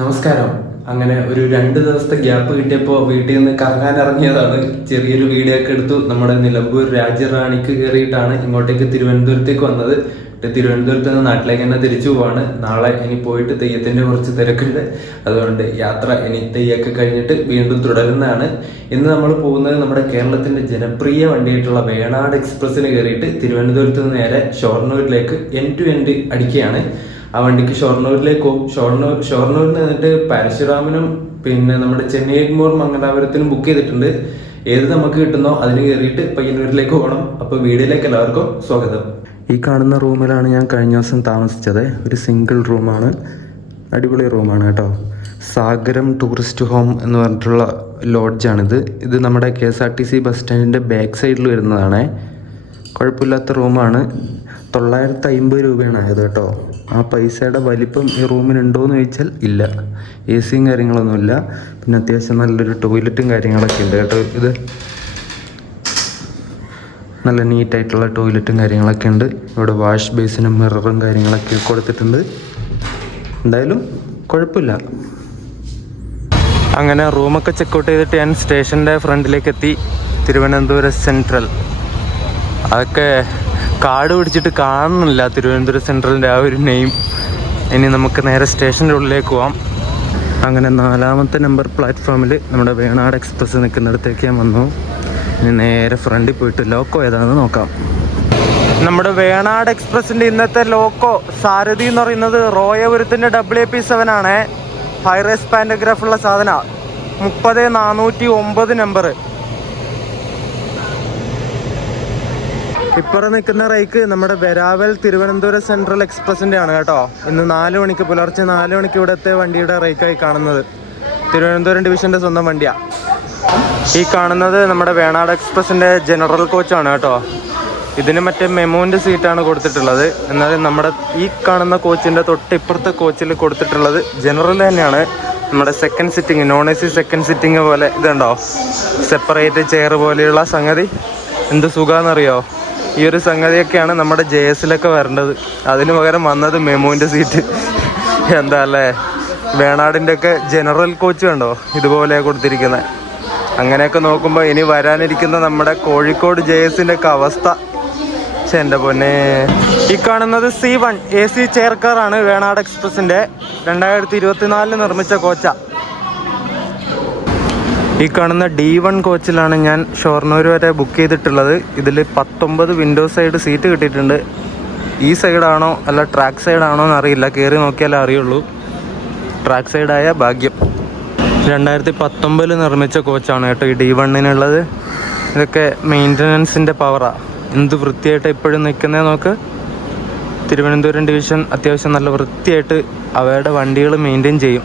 നമസ്കാരം. അങ്ങനെ ഒരു 2 ദിവസത്തെ ഗ്യാപ്പ് കിട്ടിയപ്പോൾ വീട്ടിൽ നിന്ന് കറങ്ങാൻ ഇറങ്ങിയതാണ്. ചെറിയൊരു വീഡിയോ ഒക്കെ എടുത്തു. നമ്മുടെ നിലമ്പൂർ രാജ്യറാണിക്ക് കയറിയിട്ടാണ് ഇങ്ങോട്ടേക്ക് തിരുവനന്തപുരത്തേക്ക് വന്നത്. തിരുവനന്തപുരത്ത് നിന്ന് നാട്ടിലേക്ക് തന്നെ തിരിച്ചു പോവാണ്. നാളെ ഇനി പോയിട്ട് തെയ്യത്തിൻ്റെ കുറച്ച് തിരക്കുണ്ട്. അതുകൊണ്ട് യാത്ര ഇനി തെയ്യൊക്കെ കഴിഞ്ഞിട്ട് വീണ്ടും തുടരുന്നതാണ്. ഇന്ന് നമ്മൾ പോകുന്നത് നമ്മുടെ കേരളത്തിൻ്റെ ജനപ്രിയ വണ്ടിയായിട്ടുള്ള വേണാട് എക്സ്പ്രസ്സിന് കയറിയിട്ട് തിരുവനന്തപുരത്ത് നിന്ന് നേരെ ഷൊർണൂരിലേക്ക് എൻഡ് ടു എൻഡ് അടിക്കുകയാണ്. ആ വണ്ടിക്ക് ഷൊർണൂരിലേക്ക് പോകും. ഷൊർണൂരിൽ നിന്നിട്ട് പരശുരാമനും പിന്നെ നമ്മുടെ ചെന്നൈ എഗ്മോർ മംഗലാപുരത്തിനും ബുക്ക് ചെയ്തിട്ടുണ്ട്. ഏത് നമുക്ക് കിട്ടുന്നോ അതിന് കയറിയിട്ട് പയ്യന്നൂരിലേക്ക് പോകണം. അപ്പോൾ വീഡിയോയിലേക്ക് എല്ലാവർക്കും സ്വാഗതം. ഈ കാണുന്ന റൂമിലാണ് ഞാൻ കഴിഞ്ഞ ദിവസം താമസിച്ചത്. ഒരു സിംഗിൾ റൂമാണ്, അടിപൊളി റൂമാണ് കേട്ടോ. സാഗരം ടൂറിസ്റ്റ് ഹോം എന്ന് പറഞ്ഞിട്ടുള്ള ലോഡ്ജാണിത്. ഇത് നമ്മുടെ KSRTC ബസ് സ്റ്റാൻഡിൻ്റെ ബാക്ക് സൈഡിൽ വരുന്നതാണ്. കുഴപ്പമില്ലാത്ത റൂമാണ്. 950 രൂപയാണ് ആയത് കേട്ടോ. ആ പൈസയുടെ വലിപ്പം ഈ റൂമിനുണ്ടോയെന്ന് ചോദിച്ചാൽ ഇല്ല. AC കാര്യങ്ങളൊന്നുമില്ല. പിന്നെ അത്യാവശ്യം നല്ലൊരു ടോയ്ലറ്റും കാര്യങ്ങളൊക്കെ ഉണ്ട് കേട്ടോ. ഇത് നല്ല നീറ്റായിട്ടുള്ള ടോയ്ലറ്റും കാര്യങ്ങളൊക്കെ ഉണ്ട്. ഇവിടെ വാഷ് ബേസിനും മിററും കാര്യങ്ങളൊക്കെ കൊടുത്തിട്ടുണ്ട്. എന്തായാലും കുഴപ്പമില്ല. അങ്ങനെ റൂമൊക്കെ ചെക്കൗട്ട് ചെയ്തിട്ട് ഞാൻ സ്റ്റേഷൻ്റെ ഫ്രണ്ടിലേക്ക് എത്തി. തിരുവനന്തപുരം സെൻട്രൽ. അതൊക്കെ കാർഡ് പിടിച്ചിട്ട് കാണുന്നില്ല തിരുവനന്തപുരം സെൻട്രലിൻ്റെ ആ ഒരു നെയിം. ഇനി നമുക്ക് നേരെ സ്റ്റേഷൻ്റെ ഉള്ളിലേക്ക് പോവാം. അങ്ങനെ 4ാമത്തെ നമ്പർ പ്ലാറ്റ്ഫോമിൽ നമ്മുടെ വേണാട് എക്സ്പ്രസ് നിൽക്കുന്നിടത്തേക്ക് ഞാൻ വന്നു. ഇനി നേരെ ഫ്രണ്ടിൽ പോയിട്ട് ലോക്കോ ഏതാണെന്ന് നോക്കാം. നമ്മുടെ വേണാട് എക്സ്പ്രസിൻ്റെ ഇന്നത്തെ ലോക്കോ സാരഥി എന്ന് പറയുന്നത് റോയപുരത്തിൻ്റെ WAP7 ആണ്. ഹൈറേസ് പാൻറ്റഗ്രാഫുള്ള സാധന 30409 നമ്പർ. ഇപ്പുറം നിൽക്കുന്ന റൈക്ക് നമ്മുടെ വെരാവൽ തിരുവനന്തപുരം സെൻട്രൽ എക്സ്പ്രസിൻ്റെ ആണ് കേട്ടോ. ഇന്ന് 4 മണിക്ക് പുലർച്ചെ 4 മണിക്ക് ഇവിടുത്തെ വണ്ടിയുടെ റൈക്കായി കാണുന്നത് തിരുവനന്തപുരം ഡിവിഷൻ്റെ സ്വന്തം വണ്ടിയാണ്. ഈ കാണുന്നത് നമ്മുടെ വേണാട് എക്സ്പ്രസിൻ്റെ ജനറൽ കോച്ചാണ് കേട്ടോ. ഇതിന് മറ്റേ മെമോൻ്റെ സീറ്റാണ് കൊടുത്തിട്ടുള്ളത്. എന്നാലും നമ്മുടെ ഈ കാണുന്ന കോച്ചിൻ്റെ തൊട്ടിപ്പുറത്തെ കോച്ചിൽ കൊടുത്തിട്ടുള്ളത് ജനറൽ തന്നെയാണ്. നമ്മുടെ second sitting, non AC second sitting പോലെ ഇതുണ്ടോ, സെപ്പറേറ്റ് ചെയർ പോലെയുള്ള സംഗതി. എന്ത് സുഖമാണെന്നറിയോ? ഈ ഒരു സംഗതിയൊക്കെയാണ് നമ്മുടെ JS-ലൊക്കെ വരേണ്ടത്. അതിന് പകരം വന്നത് മെമോൻ്റെ സീറ്റ്. എന്താ അല്ലേ? വേണാടിൻ്റെ ഒക്കെ ജനറൽ കോച്ച് കണ്ടോ ഇതുപോലെ കൊടുത്തിരിക്കുന്നത്. അങ്ങനെയൊക്കെ നോക്കുമ്പോൾ ഇനി വരാനിരിക്കുന്ന നമ്മുടെ കോഴിക്കോട് JS-ൻ്റെ ഒക്കെ അവസ്ഥ എൻ്റെ പൊന്നെ. ഈ കാണുന്നത് C1 AC ചെയർ കാറാണ് വേണാട് എക്സ്പ്രസിൻ്റെ. 2024 നിർമ്മിച്ച കോച്ചാണ്. ഈ കാണുന്ന D1 കോച്ചിലാണ് ഞാൻ ഷൊർണൂർ വരെ ബുക്ക് ചെയ്തിട്ടുള്ളത്. ഇതിൽ 19 വിൻഡോ സൈഡ് സീറ്റ് കിട്ടിയിട്ടുണ്ട്. ഈ സൈഡാണോ അല്ല ട്രാക്ക് സൈഡാണോ എന്നറിയില്ല. കയറി നോക്കിയാലേ അറിയുള്ളൂ. ട്രാക്ക് സൈഡായ ഭാഗ്യം. 2019 നിർമ്മിച്ച കോച്ചാണ് കേട്ടോ ഈ D1-നുള്ളത്. ഇതൊക്കെ മെയിൻ്റനൻസിൻ്റെ പവറാണ്. എന്ത് വൃത്തിയായിട്ട് എപ്പോഴും നിൽക്കുന്നത് നോക്ക്. തിരുവനന്തപുരം ഡിവിഷൻ അത്യാവശ്യം നല്ല വൃത്തിയായിട്ട് അവരുടെ വണ്ടികൾ മെയിൻറ്റെയിൻ ചെയ്യും.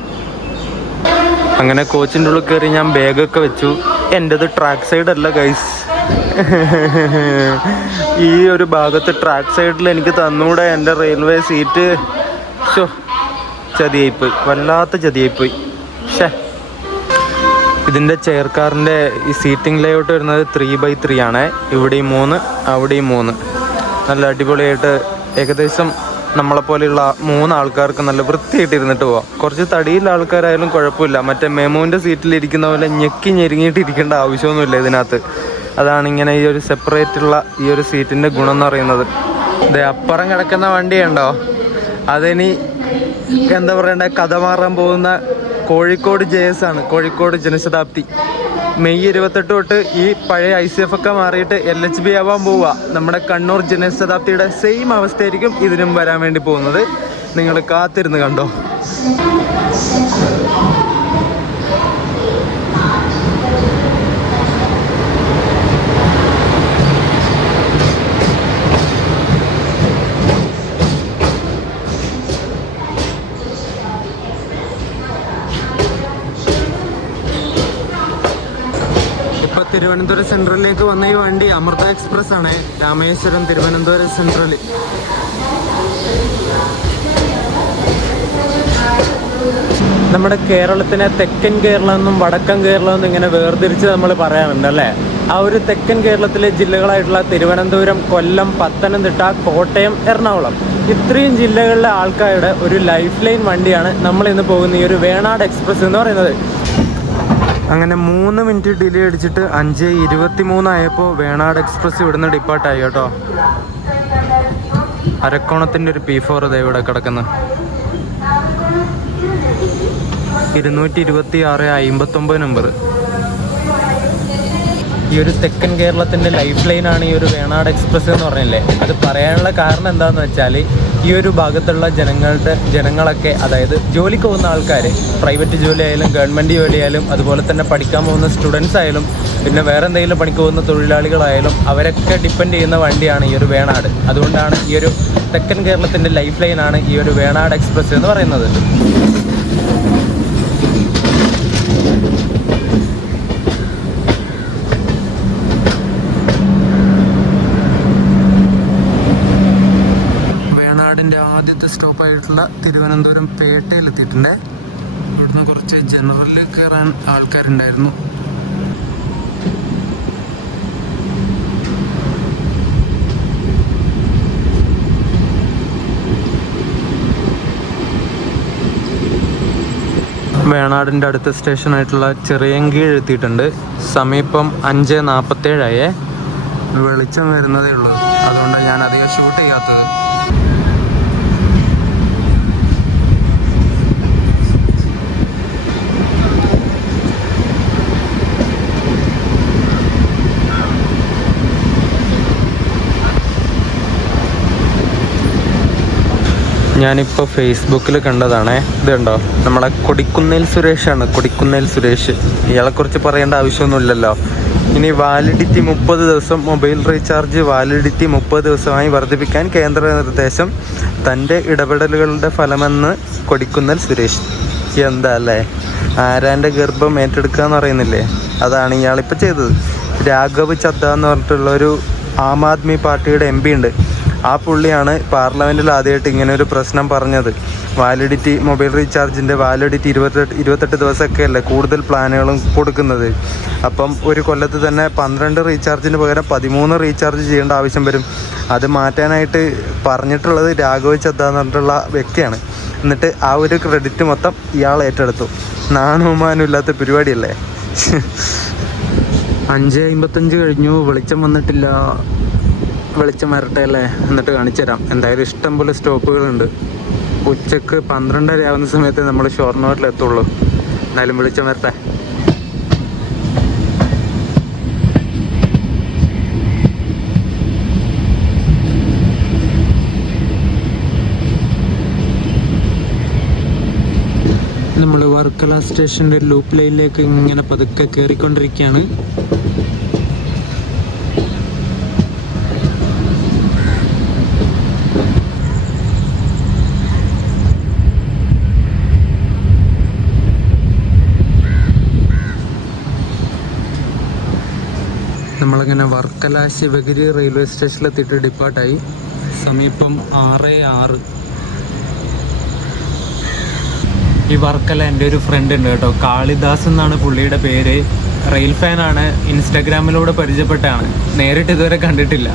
അങ്ങനെ കോച്ചിൻ്റെ ഉള്ളിൽ കയറി ഞാൻ ബാഗൊക്കെ വെച്ചു. എൻ്റെത് ട്രാക്ക് സൈഡല്ല ഗൈസ്. ഈ ഒരു ഭാഗത്ത് ട്രാക്ക് സൈഡിൽ എനിക്ക് തന്നൂടെ എൻ്റെ റെയിൽവേ സീറ്റ്. ചതിയായിപ്പോയി, വല്ലാത്ത ചതിയായിപ്പോയി. ഇതിൻ്റെ ചെയർ കാറിൻ്റെ ഈ സീറ്റിംഗ് ലേഔട്ട് വരുന്നത് 3x3 ആണ്. ഇവിടെയും 3, അവിടെയും 3. നല്ല അടിപൊളിയായിട്ട് ഏകദേശം നമ്മളെപ്പോലെയുള്ള 3 ആൾക്കാർക്ക് നല്ല വൃത്തിയായിട്ട് ഇരുന്നിട്ട് പോവാം. കുറച്ച് തടിയുള്ള ആൾക്കാരായാലും കുഴപ്പമില്ല. മറ്റേ മെമോൻ്റെ സീറ്റിലിരിക്കുന്ന പോലെ ഞെക്കി ഞെരുങ്ങിയിട്ട് ഇരിക്കേണ്ട ആവശ്യമൊന്നുമില്ല ഇതിനകത്ത്. അതാണ് ഇങ്ങനെ ഈ ഒരു സെപ്പറേറ്റുള്ള ഈ ഒരു സീറ്റിൻ്റെ ഗുണം എന്ന് പറയുന്നത്. ഇത് അപ്പുറം കിടക്കുന്ന വണ്ടിയുണ്ടോ, അതിനി എന്താ പറയണ്ടേ, കഥ മാറാൻ പോകുന്ന കോഴിക്കോട് JS ആണ്. കോഴിക്കോട് ജനശതാബ്ദി. മെയ് 28 തൊട്ട് ഈ പഴയ ICF ഒക്കെ മാറിയിട്ട് LHB ആവാൻ പോവുക. നമ്മുടെ കണ്ണൂർ ജനശതാബ്ദിയുടെ സെയിം അവസ്ഥയായിരിക്കും ഇതിനും വരാൻ വേണ്ടി പോകുന്നത്. നിങ്ങൾ കാത്തിരുന്ന് കണ്ടോ. തിരുവനന്തപുരം സെൻട്രലിലേക്ക് വന്ന ഈ വണ്ടി അമൃത എക്സ്പ്രസ് ആണ്. രാമേശ്വരം തിരുവനന്തപുരം സെൻട്രൽ. നമ്മുടെ കേരളത്തിനെ തെക്കൻ കേരളം എന്നും വടക്കൻ കേരളം എന്നും ഇങ്ങനെ വേർതിരിച്ച് നമ്മൾ പറയാറുണ്ട് അല്ലേ. ആ ഒരു തെക്കൻ കേരളത്തിലെ ജില്ലകളായിട്ടുള്ള തിരുവനന്തപുരം, കൊല്ലം, പത്തനംതിട്ട, കോട്ടയം, എറണാകുളം ഇത്രയും ജില്ലകളിലെ ആൾക്കാരുടെ ഒരു ലൈഫ് ലൈൻ വണ്ടിയാണ് നമ്മളിന്ന് പോകുന്ന ഈ ഒരു വേണാട് എക്സ്പ്രസ് എന്ന് പറയുന്നത്. അങ്ങനെ 3 മിനിറ്റ് ഡിലേ അടിച്ചിട്ട് 5:23 ആയപ്പോൾ വേണാട് എക്സ്പ്രസ് ഇവിടുന്ന് ഡിപ്പാർട്ടായി കേട്ടോ. അരക്കോണത്തിൻ്റെ ഒരു P4 ഇതേ ഇവിടെ കിടക്കുന്നു. 226/59 നമ്പർ. ഈ ഒരു തെക്കൻ കേരളത്തിൻ്റെ ലൈഫ് ലൈനാണ് ഈ ഒരു വേണാട് എക്സ്പ്രസ് എന്ന് പറഞ്ഞില്ലേ. അത് പറയാനുള്ള കാരണം എന്താണെന്ന് വെച്ചാൽ ഈ ഒരു ഭാഗത്തുള്ള ജനങ്ങളൊക്കെ, അതായത് ജോലിക്ക് പോകുന്ന ആൾക്കാർ, പ്രൈവറ്റ് ജോലി ആയാലും ഗവൺമെൻറ് ജോലി ആയാലും അതുപോലെ തന്നെ പഠിക്കാൻ പോകുന്ന സ്റ്റുഡൻസ് ആയാലും പിന്നെ വേറെ എന്തെങ്കിലും പണിക്ക് പോകുന്ന തൊഴിലാളികളായാലും അവരൊക്കെ ഡിപ്പെൻഡ് ചെയ്യുന്ന വണ്ടിയാണ് ഈ ഒരു വേണാട്. അതുകൊണ്ടാണ് ഈ ഒരു തെക്കൻ കേരളത്തിൻ്റെ ലൈഫ് ലൈനാണ് ഈ ഒരു വേണാട് എക്സ്പ്രസ് എന്ന് പറയുന്നത്. ആദ്യത്തെ സ്റ്റോപ്പായിട്ടുള്ള തിരുവനന്തപുരം പേട്ടയിലെത്തിയിട്ടുണ്ട്. ഇവിടുന്ന് കുറച്ച് ജനറലിൽ കയറാൻ ആൾക്കാരുണ്ടായിരുന്നു. വേണാടിൻ്റെ അടുത്ത സ്റ്റേഷനായിട്ടുള്ള ചെറിയങ്കീഴ് എത്തിയിട്ടുണ്ട്. സമയം ഇപ്പം 5:47 വെളിച്ചം വരുന്നതേ ഉള്ളൂ. അതുകൊണ്ടാണ് ഞാൻ അധികം ഷൂട്ട് ചെയ്യാത്തത്. ഞാനിപ്പോൾ ഫേസ്ബുക്കിൽ കണ്ടതാണേ. ഇതുണ്ടോ, നമ്മളെ കൊടിക്കുന്നേൽ സുരേഷാണ്. കൊടിക്കുന്നേൽ സുരേഷ്, ഇയാളെക്കുറിച്ച് പറയേണ്ട ആവശ്യമൊന്നുമില്ലല്ലോ. ഇനി വാലിഡിറ്റി 30 ദിവസം, മൊബൈൽ റീചാർജ് വാലിഡിറ്റി 30 ദിവസമായി വർദ്ധിപ്പിക്കാൻ കേന്ദ്ര നിർദ്ദേശം. തൻ്റെ ഇടപെടലുകളുടെ ഫലമെന്ന് കൊടിക്കുന്നേൽ സുരേഷ്. എന്താ അല്ലേ, ആരാൻ്റെ ഗർഭം ഏറ്റെടുക്കുക എന്ന് പറയുന്നില്ലേ, അതാണ് ഇയാളിപ്പോൾ ചെയ്തത്. രാഘവ് ചദ്ദ എന്ന് പറഞ്ഞിട്ടുള്ളൊരു ആം ആദ്മി പാർട്ടിയുടെ MP ഉണ്ട്. ആ പുള്ളിയാണ് പാർലമെൻറ്റിൽ ആദ്യമായിട്ട് ഇങ്ങനെ ഒരു പ്രശ്നം പറഞ്ഞത്. വാലിഡിറ്റി, മൊബൈൽ റീചാർജിൻ്റെ വാലിഡിറ്റി 28 ദിവസമൊക്കെ അല്ലേ കൂടുതൽ പ്ലാനുകളും കൊടുക്കുന്നത്. അപ്പം ഒരു കൊല്ലത്ത് തന്നെ 12 റീചാർജിന് പകരം 13 റീചാർജ് ചെയ്യേണ്ട ആവശ്യം വരും. അത് മാറ്റാനായിട്ട് പറഞ്ഞിട്ടുള്ളത് രാഘവ് ചദ്ദ എന്ന് പറഞ്ഞിട്ടുള്ള വ്യക്തിയാണ്. എന്നിട്ട് ആ ഒരു ക്രെഡിറ്റ് മൊത്തം ഇയാൾ ഏറ്റെടുത്തു. നാണുമാനും ഇല്ലാത്ത പരിപാടിയല്ലേ. 5:55 കഴിഞ്ഞു, വെളിച്ചം വന്നിട്ടില്ല. വെളിച്ചം വരട്ടെ അല്ലേ, എന്നിട്ട് കാണിച്ചു തരാം. എന്തായാലും ഇഷ്ടം പോലെ സ്റ്റോപ്പുകളുണ്ട്. ഉച്ചക്ക് 12:30 ആവുന്ന സമയത്ത് നമ്മൾ ഷൊർണൂരിലെത്തുള്ളൂ. എന്തായാലും വെളിച്ചം വരട്ടെ. നമ്മൾ വർക്കല സ്റ്റേഷൻ്റെ ലൂപ്പ് ലൈനിലേക്ക് ഇങ്ങനെ പതുക്കെ കയറിക്കൊണ്ടിരിക്കുകയാണ്. നമ്മളിങ്ങനെ വർക്കല ശിവഗിരി റെയിൽവേ സ്റ്റേഷനിലെത്തിയിട്ട് ഡിപ്പാർട്ടായി. സമയം ഇപ്പം 6:06. ഈ വർക്കല എൻ്റെ ഒരു ഫ്രണ്ട് ഉണ്ട് കേട്ടോ, കാളിദാസ് എന്നാണ് പുള്ളിയുടെ പേര്. റെയിൽ ഫാനാണ്, ഇൻസ്റ്റാഗ്രാമിലൂടെ പരിചയപ്പെട്ടാണ്, നേരിട്ട് ഇതുവരെ കണ്ടിട്ടില്ല.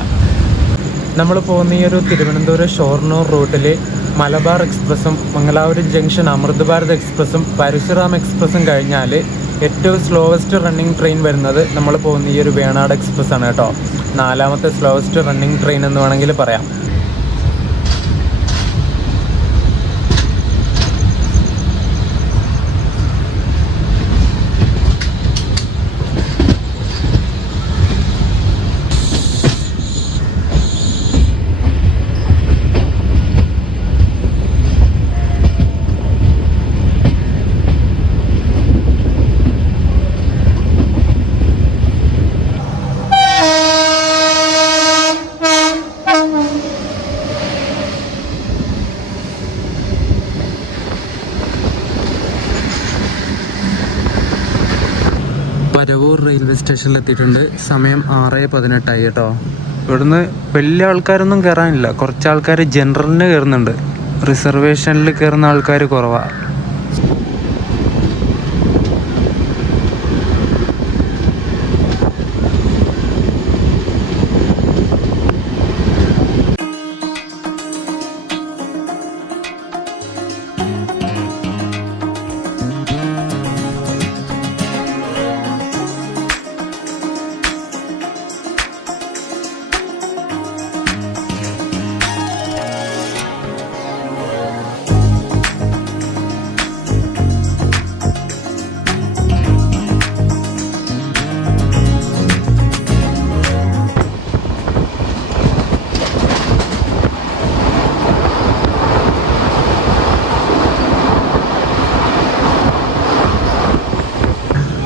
നമ്മൾ പോകുന്ന ഈ ഒരു തിരുവനന്തപുരം ഷൊർണൂർ റൂട്ടിൽ മലബാർ എക്സ്പ്രസും മംഗലാപുരം ജംഗ്ഷൻ അമൃത് ഭാരത് എക്സ്പ്രസും പരശുറാം എക്സ്പ്രസും കഴിഞ്ഞാൽ ഏറ്റവും സ്ലോവസ്റ്റ് റണ്ണിങ് ട്രെയിൻ വരുന്നത് നമ്മൾ പോകുന്ന ഈ ഒരു വേണാട് എക്സ്പ്രസ് ആണ് കേട്ടോ. 4ാമത്തെ സ്ലോവസ്റ്റ് റണ്ണിങ് ട്രെയിൻ എന്ന് വേണമെങ്കിൽ പറയാം. പരവൂർ റെയിൽവേ സ്റ്റേഷനിലെത്തിയിട്ടുണ്ട്. സമയം 6:18 കേട്ടോ. ഇവിടുന്ന് വലിയ ആൾക്കാരൊന്നും കയറാനില്ല. കുറച്ച് ആൾക്കാർ ജനറലിന് കയറുന്നുണ്ട്, റിസർവേഷനിൽ കയറുന്ന ആൾക്കാർ കുറവാണ്.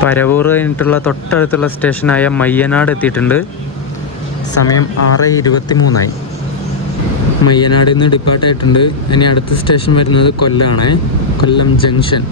പരവൂർ കഴിഞ്ഞിട്ടുള്ള തൊട്ടടുത്തുള്ള സ്റ്റേഷനായ മയ്യനാട് എത്തിയിട്ടുണ്ട്. സമയം 6:23 മയ്യനാടിൽ നിന്ന് ഡിപ്പാർട്ടായിട്ടുണ്ട്. ഇനി അടുത്ത സ്റ്റേഷൻ വരുന്നത് കൊല്ലമാണ്, കൊല്ലം ജംഗ്ഷൻ.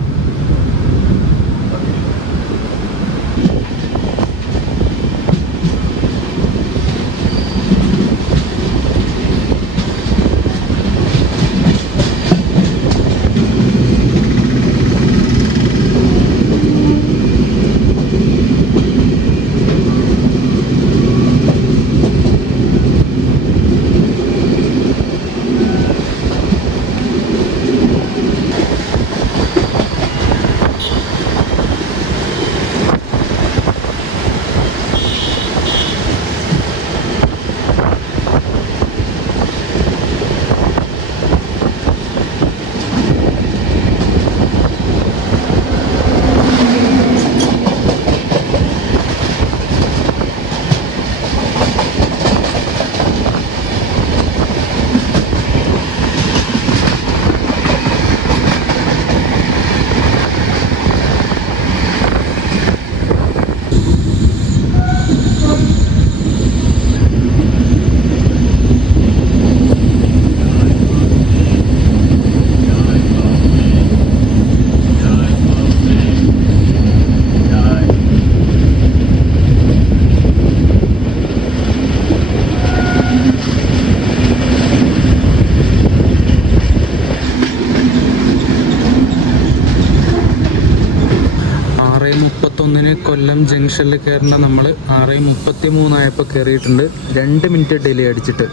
കൊല്ലം ജംഗ്ഷനിൽ കയറേണ്ട നമ്മൾ 6:33 ആയപ്പോൾ കയറിയിട്ടുണ്ട്. 2 മിനിറ്റ് ഡിലേ അടിച്ചിട്ട്.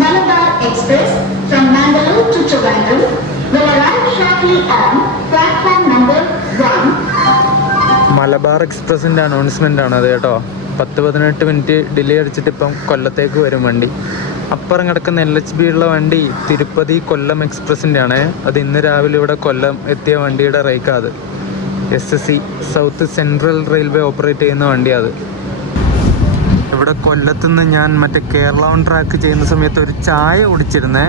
Malabar Express from Mangalore to Trivandrum will arrive shortly on platform number 1. Malabar എക്സ്പ്രസിൻ്റെ അനൗൺസ്മെൻ്റ് ആണ് അത് കേട്ടോ. 10-18 മിനിറ്റ് ഡിലേ അടിച്ചിട്ട് ഇപ്പം കൊല്ലത്തേക്ക് വരും വണ്ടി. അപ്പുറം കിടക്കുന്ന LHB ഉള്ള വണ്ടി തിരുപ്പതി കൊല്ലം എക്സ്പ്രസിൻ്റെ ആണ്. അത് ഇന്ന് രാവിലെ ഇവിടെ കൊല്ലം എത്തിയ വണ്ടിയുടെ റേക്കാണ് അത്. SSC south central railway operate ചെയ്യുന്ന വണ്ടിയാണ് അത്. ഇവിടെ കൊല്ലത്തുനിന്ന് ഞാൻ മറ്റേ കേരള ഓൺ ട്രാക്ക് ചെയ്യുന്ന സമയത്ത് ഒരു ചായ കുടിച്ചിരുന്നേ.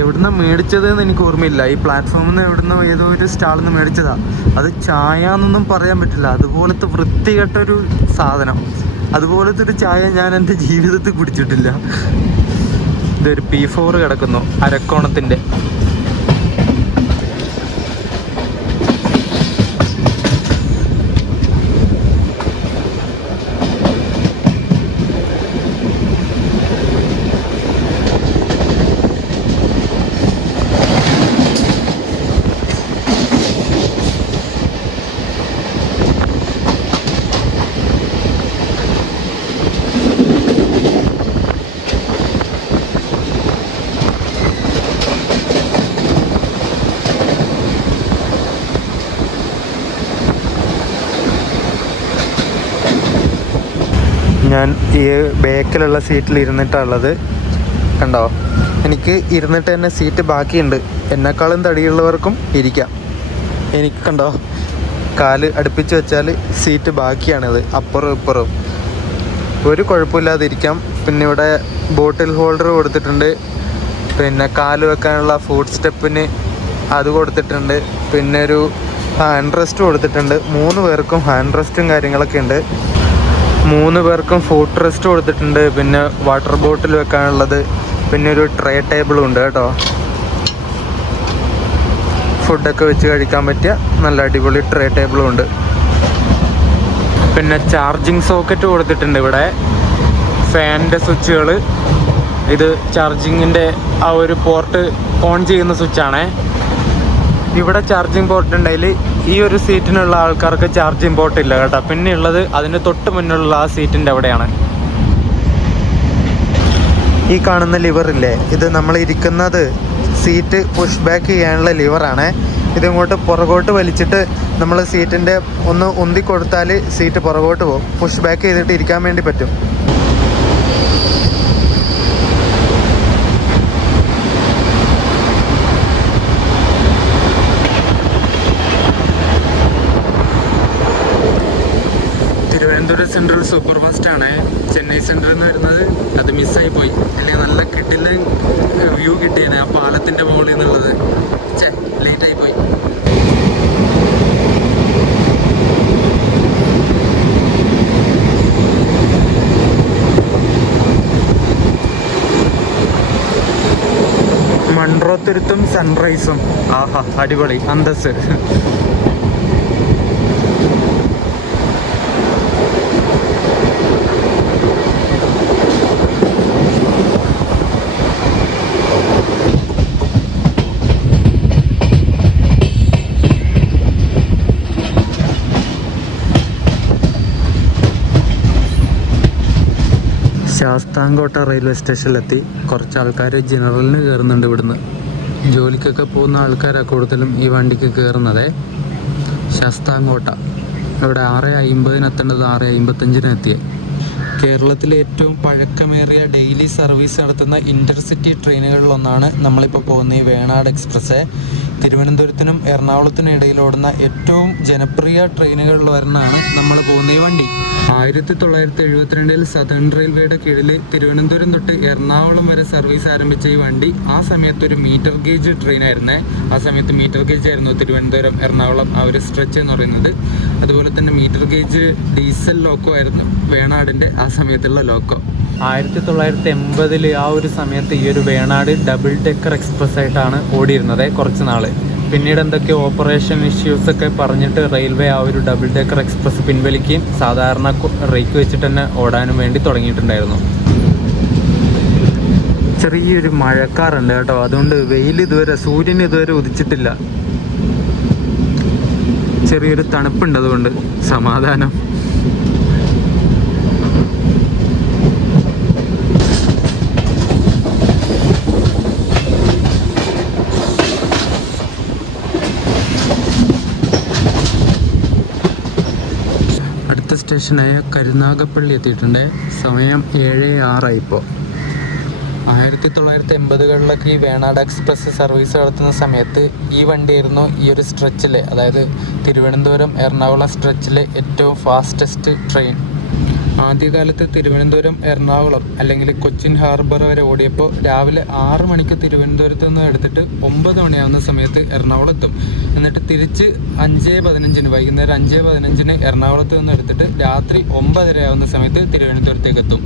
എവിടുന്ന് മേടിച്ചതെന്ന് എനിക്ക് ഓർമ്മയില്ല. ഈ പ്ലാറ്റ്ഫോമിൽ നിന്ന് എവിടുന്ന് ഏതോ ഒരു സ്റ്റാളിൽ നിന്ന് മേടിച്ചതാണ്. അത് ചായ എന്നൊന്നും പറയാൻ പറ്റില്ല, അതുപോലത്തെ വൃത്തികെട്ടൊരു സാധനം. അതുപോലത്തെ ഒരു ചായ ഞാൻ എൻ്റെ ജീവിതത്തിൽ കുടിച്ചിട്ടില്ല. ഇതൊരു P4 കിടക്കുന്നു അരക്കോണത്തിൻ്റെ. ഞാൻ ഈ ബാക്കിലുള്ള സീറ്റിൽ ഇരുന്നിട്ടുള്ളത് കണ്ടോ. എനിക്ക് ഇരുന്നിട്ട് തന്നെ സീറ്റ് ബാക്കിയുണ്ട്. എന്നെക്കാളും തടിയുള്ളവർക്കും ഇരിക്കാം. എനിക്ക് കണ്ടോ, കാല് അടുപ്പിച്ച് വെച്ചാൽ സീറ്റ് ബാക്കിയാണിത്. അപ്പുറം ഇപ്പുറം ഒരു കുഴപ്പമില്ലാതെ ഇരിക്കാം. പിന്നെ ഇവിടെ ബോട്ടിൽ ഹോൾഡർ കൊടുത്തിട്ടുണ്ട്. പിന്നെ കാല് വെക്കാനുള്ള ഫുഡ് സ്റ്റെപ്പിന് അത് കൊടുത്തിട്ടുണ്ട്. പിന്നെ ഒരു ഹാൻഡ് റെസ്റ്റ് കൊടുത്തിട്ടുണ്ട്. 3 പേർക്കും ഹാൻഡ് റെസ്റ്റും കാര്യങ്ങളൊക്കെ ഉണ്ട്. 3 പേർക്കും ഫുഡ് റെസ്റ്റ് കൊടുത്തിട്ടുണ്ട്. പിന്നെ വാട്ടർ ബോട്ടിൽ വെക്കാനുള്ളത്, പിന്നെ ഒരു ട്രേ ടേബിളും ഉണ്ട് കേട്ടോ. ഫുഡൊക്കെ വെച്ച് കഴിക്കാൻ പറ്റിയ നല്ല അടിപൊളി ട്രേ ടേബിളും ഉണ്ട്. പിന്നെ ചാർജിങ് സോക്കറ്റ് കൊടുത്തിട്ടുണ്ട് ഇവിടെ. ഫാനിൻ്റെ സ്വിച്ചുകൾ, ഇത് ചാർജിങ്ങിൻ്റെ ആ ഒരു പോർട്ട് ഓൺ ചെയ്യുന്ന സ്വിച്ചാണേ. ഇവിടെ ചാർജിങ് പോർട്ട് ഉണ്ടായാൽ ഈ ഒരു സീറ്റിനുള്ള ആൾക്കാർക്ക് ചാർജിങ് പോർട്ട് ഇല്ല കേട്ടോ. പിന്നെ ഉള്ളത് അതിൻ്റെ തൊട്ട് മുന്നിലുള്ള ആ സീറ്റിൻ്റെ അവിടെയാണ്. ഈ കാണുന്ന ലിവറില്ലേ, ഇത് നമ്മൾ ഇരിക്കുന്നത് സീറ്റ് പുഷ് ബാക്ക് ചെയ്യാനുള്ള ലിവറാണ്. ഇതിങ്ങോട്ട് പുറകോട്ട് വലിച്ചിട്ട് നമ്മൾ സീറ്റിൻ്റെ ഒന്ന് ഉന്തി കൊടുത്താൽ സീറ്റ് പുറകോട്ട് പോകും. പുഷ് ബാക്ക് ചെയ്തിട്ട് ഇരിക്കാൻ വേണ്ടി പറ്റും. തിരുവനന്തപുരം സെൻട്രൽ സൂപ്പർ ഫാസ്റ്റ് ആണ്. ചെന്നൈ സെൻട്രൽ നിന്ന് വരുന്നത് അത് മിസ്സായി പോയി. അല്ലെങ്കിൽ നല്ല കിട്ടില്ല വ്യൂ കിട്ടിയാണ് ആ പാലത്തിൻ്റെ മുകളിൽ നിന്നുള്ളത്. ലേറ്റായി പോയി. ഓരോരുത്തരുത്തും സൺറൈസും. ആഹാ, അടിപൊളി, അന്തസ്. ശാസ്താംകോട്ട റെയിൽവേ സ്റ്റേഷനിലെത്തി. കുറച്ച് ആൾക്കാർ ജനറലിന് കയറുന്നുണ്ട്. ഇവിടുന്ന് ജോലിക്കൊക്കെ പോകുന്ന ആൾക്കാരാണ് കൂടുതലും ഈ വണ്ടിക്ക് കയറുന്നത്. ശാസ്താംകോട്ട ഇവിടെ 6:50 എത്തേണ്ടത് 6:55 എത്തിയേ. കേരളത്തിലെ ഏറ്റവും പഴക്കമേറിയ ഡെയിലി സർവീസ് നടത്തുന്ന ഇൻ്റർസിറ്റി ട്രെയിനുകളിലൊന്നാണ് നമ്മളിപ്പോൾ പോകുന്ന ഈ വേണാട് എക്സ്പ്രസ്. തിരുവനന്തപുരത്തിനും എറണാകുളത്തിനും ഇടയിൽ ഓടുന്ന ഏറ്റവും ജനപ്രിയ ട്രെയിനുകളിൽ ഒരെണ്ണമാണ് നമ്മൾ പോകുന്ന ഈ വണ്ടി. 1972 സതേൺ റെയിൽവേയുടെ കീഴിൽ തിരുവനന്തപുരം തൊട്ട് എറണാകുളം വരെ സർവീസ് ആരംഭിച്ച ഈ വണ്ടി ആ സമയത്ത് ഒരു മീറ്റർ ഗേജ് ട്രെയിനായിരുന്നേ. ആ സമയത്ത് മീറ്റർ ഗേജ് ആയിരുന്നു തിരുവനന്തപുരം എറണാകുളം ആ ഒരു സ്ട്രെച്ച് എന്ന് പറയുന്നത്. അതുപോലെ തന്നെ മീറ്റർ ഗേജ് ഡീസൽ ലോക്കോ ആയിരുന്നു വേണാടിൻ്റെ ആ സമയത്തുള്ള ലോക്കോ. 1980 ആ ഒരു സമയത്ത് ഈ ഒരു വേണാട് ഡബിൾ ഡെക്കർ എക്സ്പ്രസ് ആയിട്ടാണ് ഓടിയിരുന്നത് കുറച്ച് നാൾ. പിന്നീട് എന്തൊക്കെ ഓപ്പറേഷൻ ഇഷ്യൂസ് ഒക്കെ പറഞ്ഞിട്ട് റെയിൽവേ ആ ഒരു ഡബിൾ ഡെക്കർ എക്സ്പ്രസ് പിൻവലിക്കുകയും സാധാരണ റേക്ക് വെച്ചിട്ട് തന്നെ ഓടാനും വേണ്ടി തുടങ്ങിയിട്ടുണ്ടായിരുന്നു. ചെറിയൊരു മഴക്കാറുണ്ട് കേട്ടോ, അതുകൊണ്ട് സൂര്യൻ ഇതുവരെ ഉദിച്ചിട്ടില്ല. ചെറിയൊരു തണുപ്പുണ്ട്, അതുകൊണ്ട് സമാധാനം. സ്റ്റേഷനായ കരുനാഗപ്പള്ളി എത്തിയിട്ടുണ്ട്. സമയം 7:06 ഇപ്പോൾ. 1980-കളിലൊക്കെ ഈ വേണാട് എക്സ്പ്രസ് സർവീസ് നടത്തുന്ന സമയത്ത് ഈ വണ്ടിയായിരുന്നു ഈ ഒരു സ്ട്രെച്ചിലെ, അതായത് തിരുവനന്തപുരം എറണാകുളം സ്ട്രെച്ചിലെ ഏറ്റവും ഫാസ്റ്റസ്റ്റ് ട്രെയിൻ. ആദ്യകാലത്ത് തിരുവനന്തപുരം എറണാകുളം അല്ലെങ്കിൽ കൊച്ചിൻ ഹാർബർ വരെ ഓടിയപ്പോൾ രാവിലെ 6 മണിക്ക് തിരുവനന്തപുരത്ത് നിന്ന് എടുത്തിട്ട് 9 മണിയാവുന്ന സമയത്ത് എറണാകുളം എത്തും. എന്നിട്ട് തിരിച്ച് 5:15 വൈകുന്നേരം 5:15 എറണാകുളത്ത് നിന്ന് എടുത്തിട്ട് രാത്രി 9:30 ആവുന്ന സമയത്ത് തിരുവനന്തപുരത്തേക്ക് എത്തും.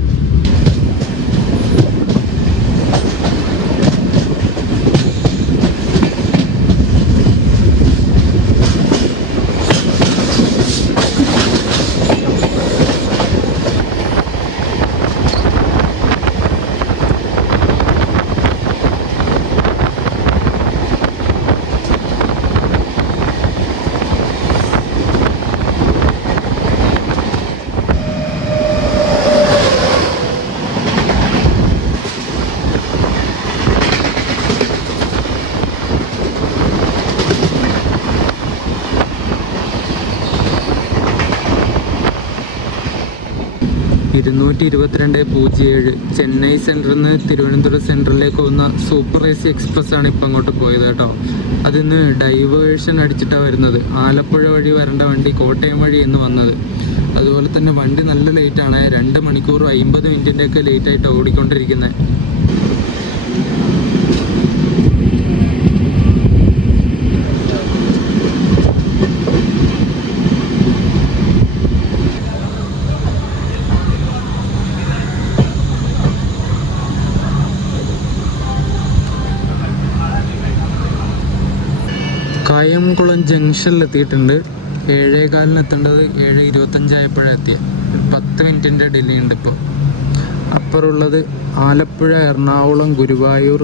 (222.07) ചെന്നൈ സെൻട്രൽ നിന്ന് തിരുവനന്തപുരം സെൻട്രലിലേക്ക് പോകുന്ന സൂപ്പർ AC എക്സ്പ്രസ് ആണ് ഇപ്പം അങ്ങോട്ട് പോയത് കേട്ടോ. അതിന്ന് ഡൈവേർഷൻ അടിച്ചിട്ടാണ് വരുന്നത്. ആലപ്പുഴ വഴി വരേണ്ട വണ്ടി കോട്ടയം വഴി എന്ന് വന്നത്. അതുപോലെ തന്നെ വണ്ടി നല്ല ലേറ്റാണ്. 2 മണിക്കൂർ 50 മിനിറ്റിൻ്റെയൊക്കെ ലേറ്റായിട്ട് ഓടിക്കൊണ്ടിരിക്കുന്നത്. കായംകുളം ജംഗ്ഷനിലെത്തിയിട്ടുണ്ട്. 7:15 എത്തേണ്ടത് 7:25 ആയപ്പോഴാണ് എത്തിയത്. 10 മിനിറ്റിൻ്റെ ഡിലേ ഉണ്ട് ഇപ്പോൾ. അപ്പുറമുള്ളത് ആലപ്പുഴ, എറണാകുളം, ഗുരുവായൂർ.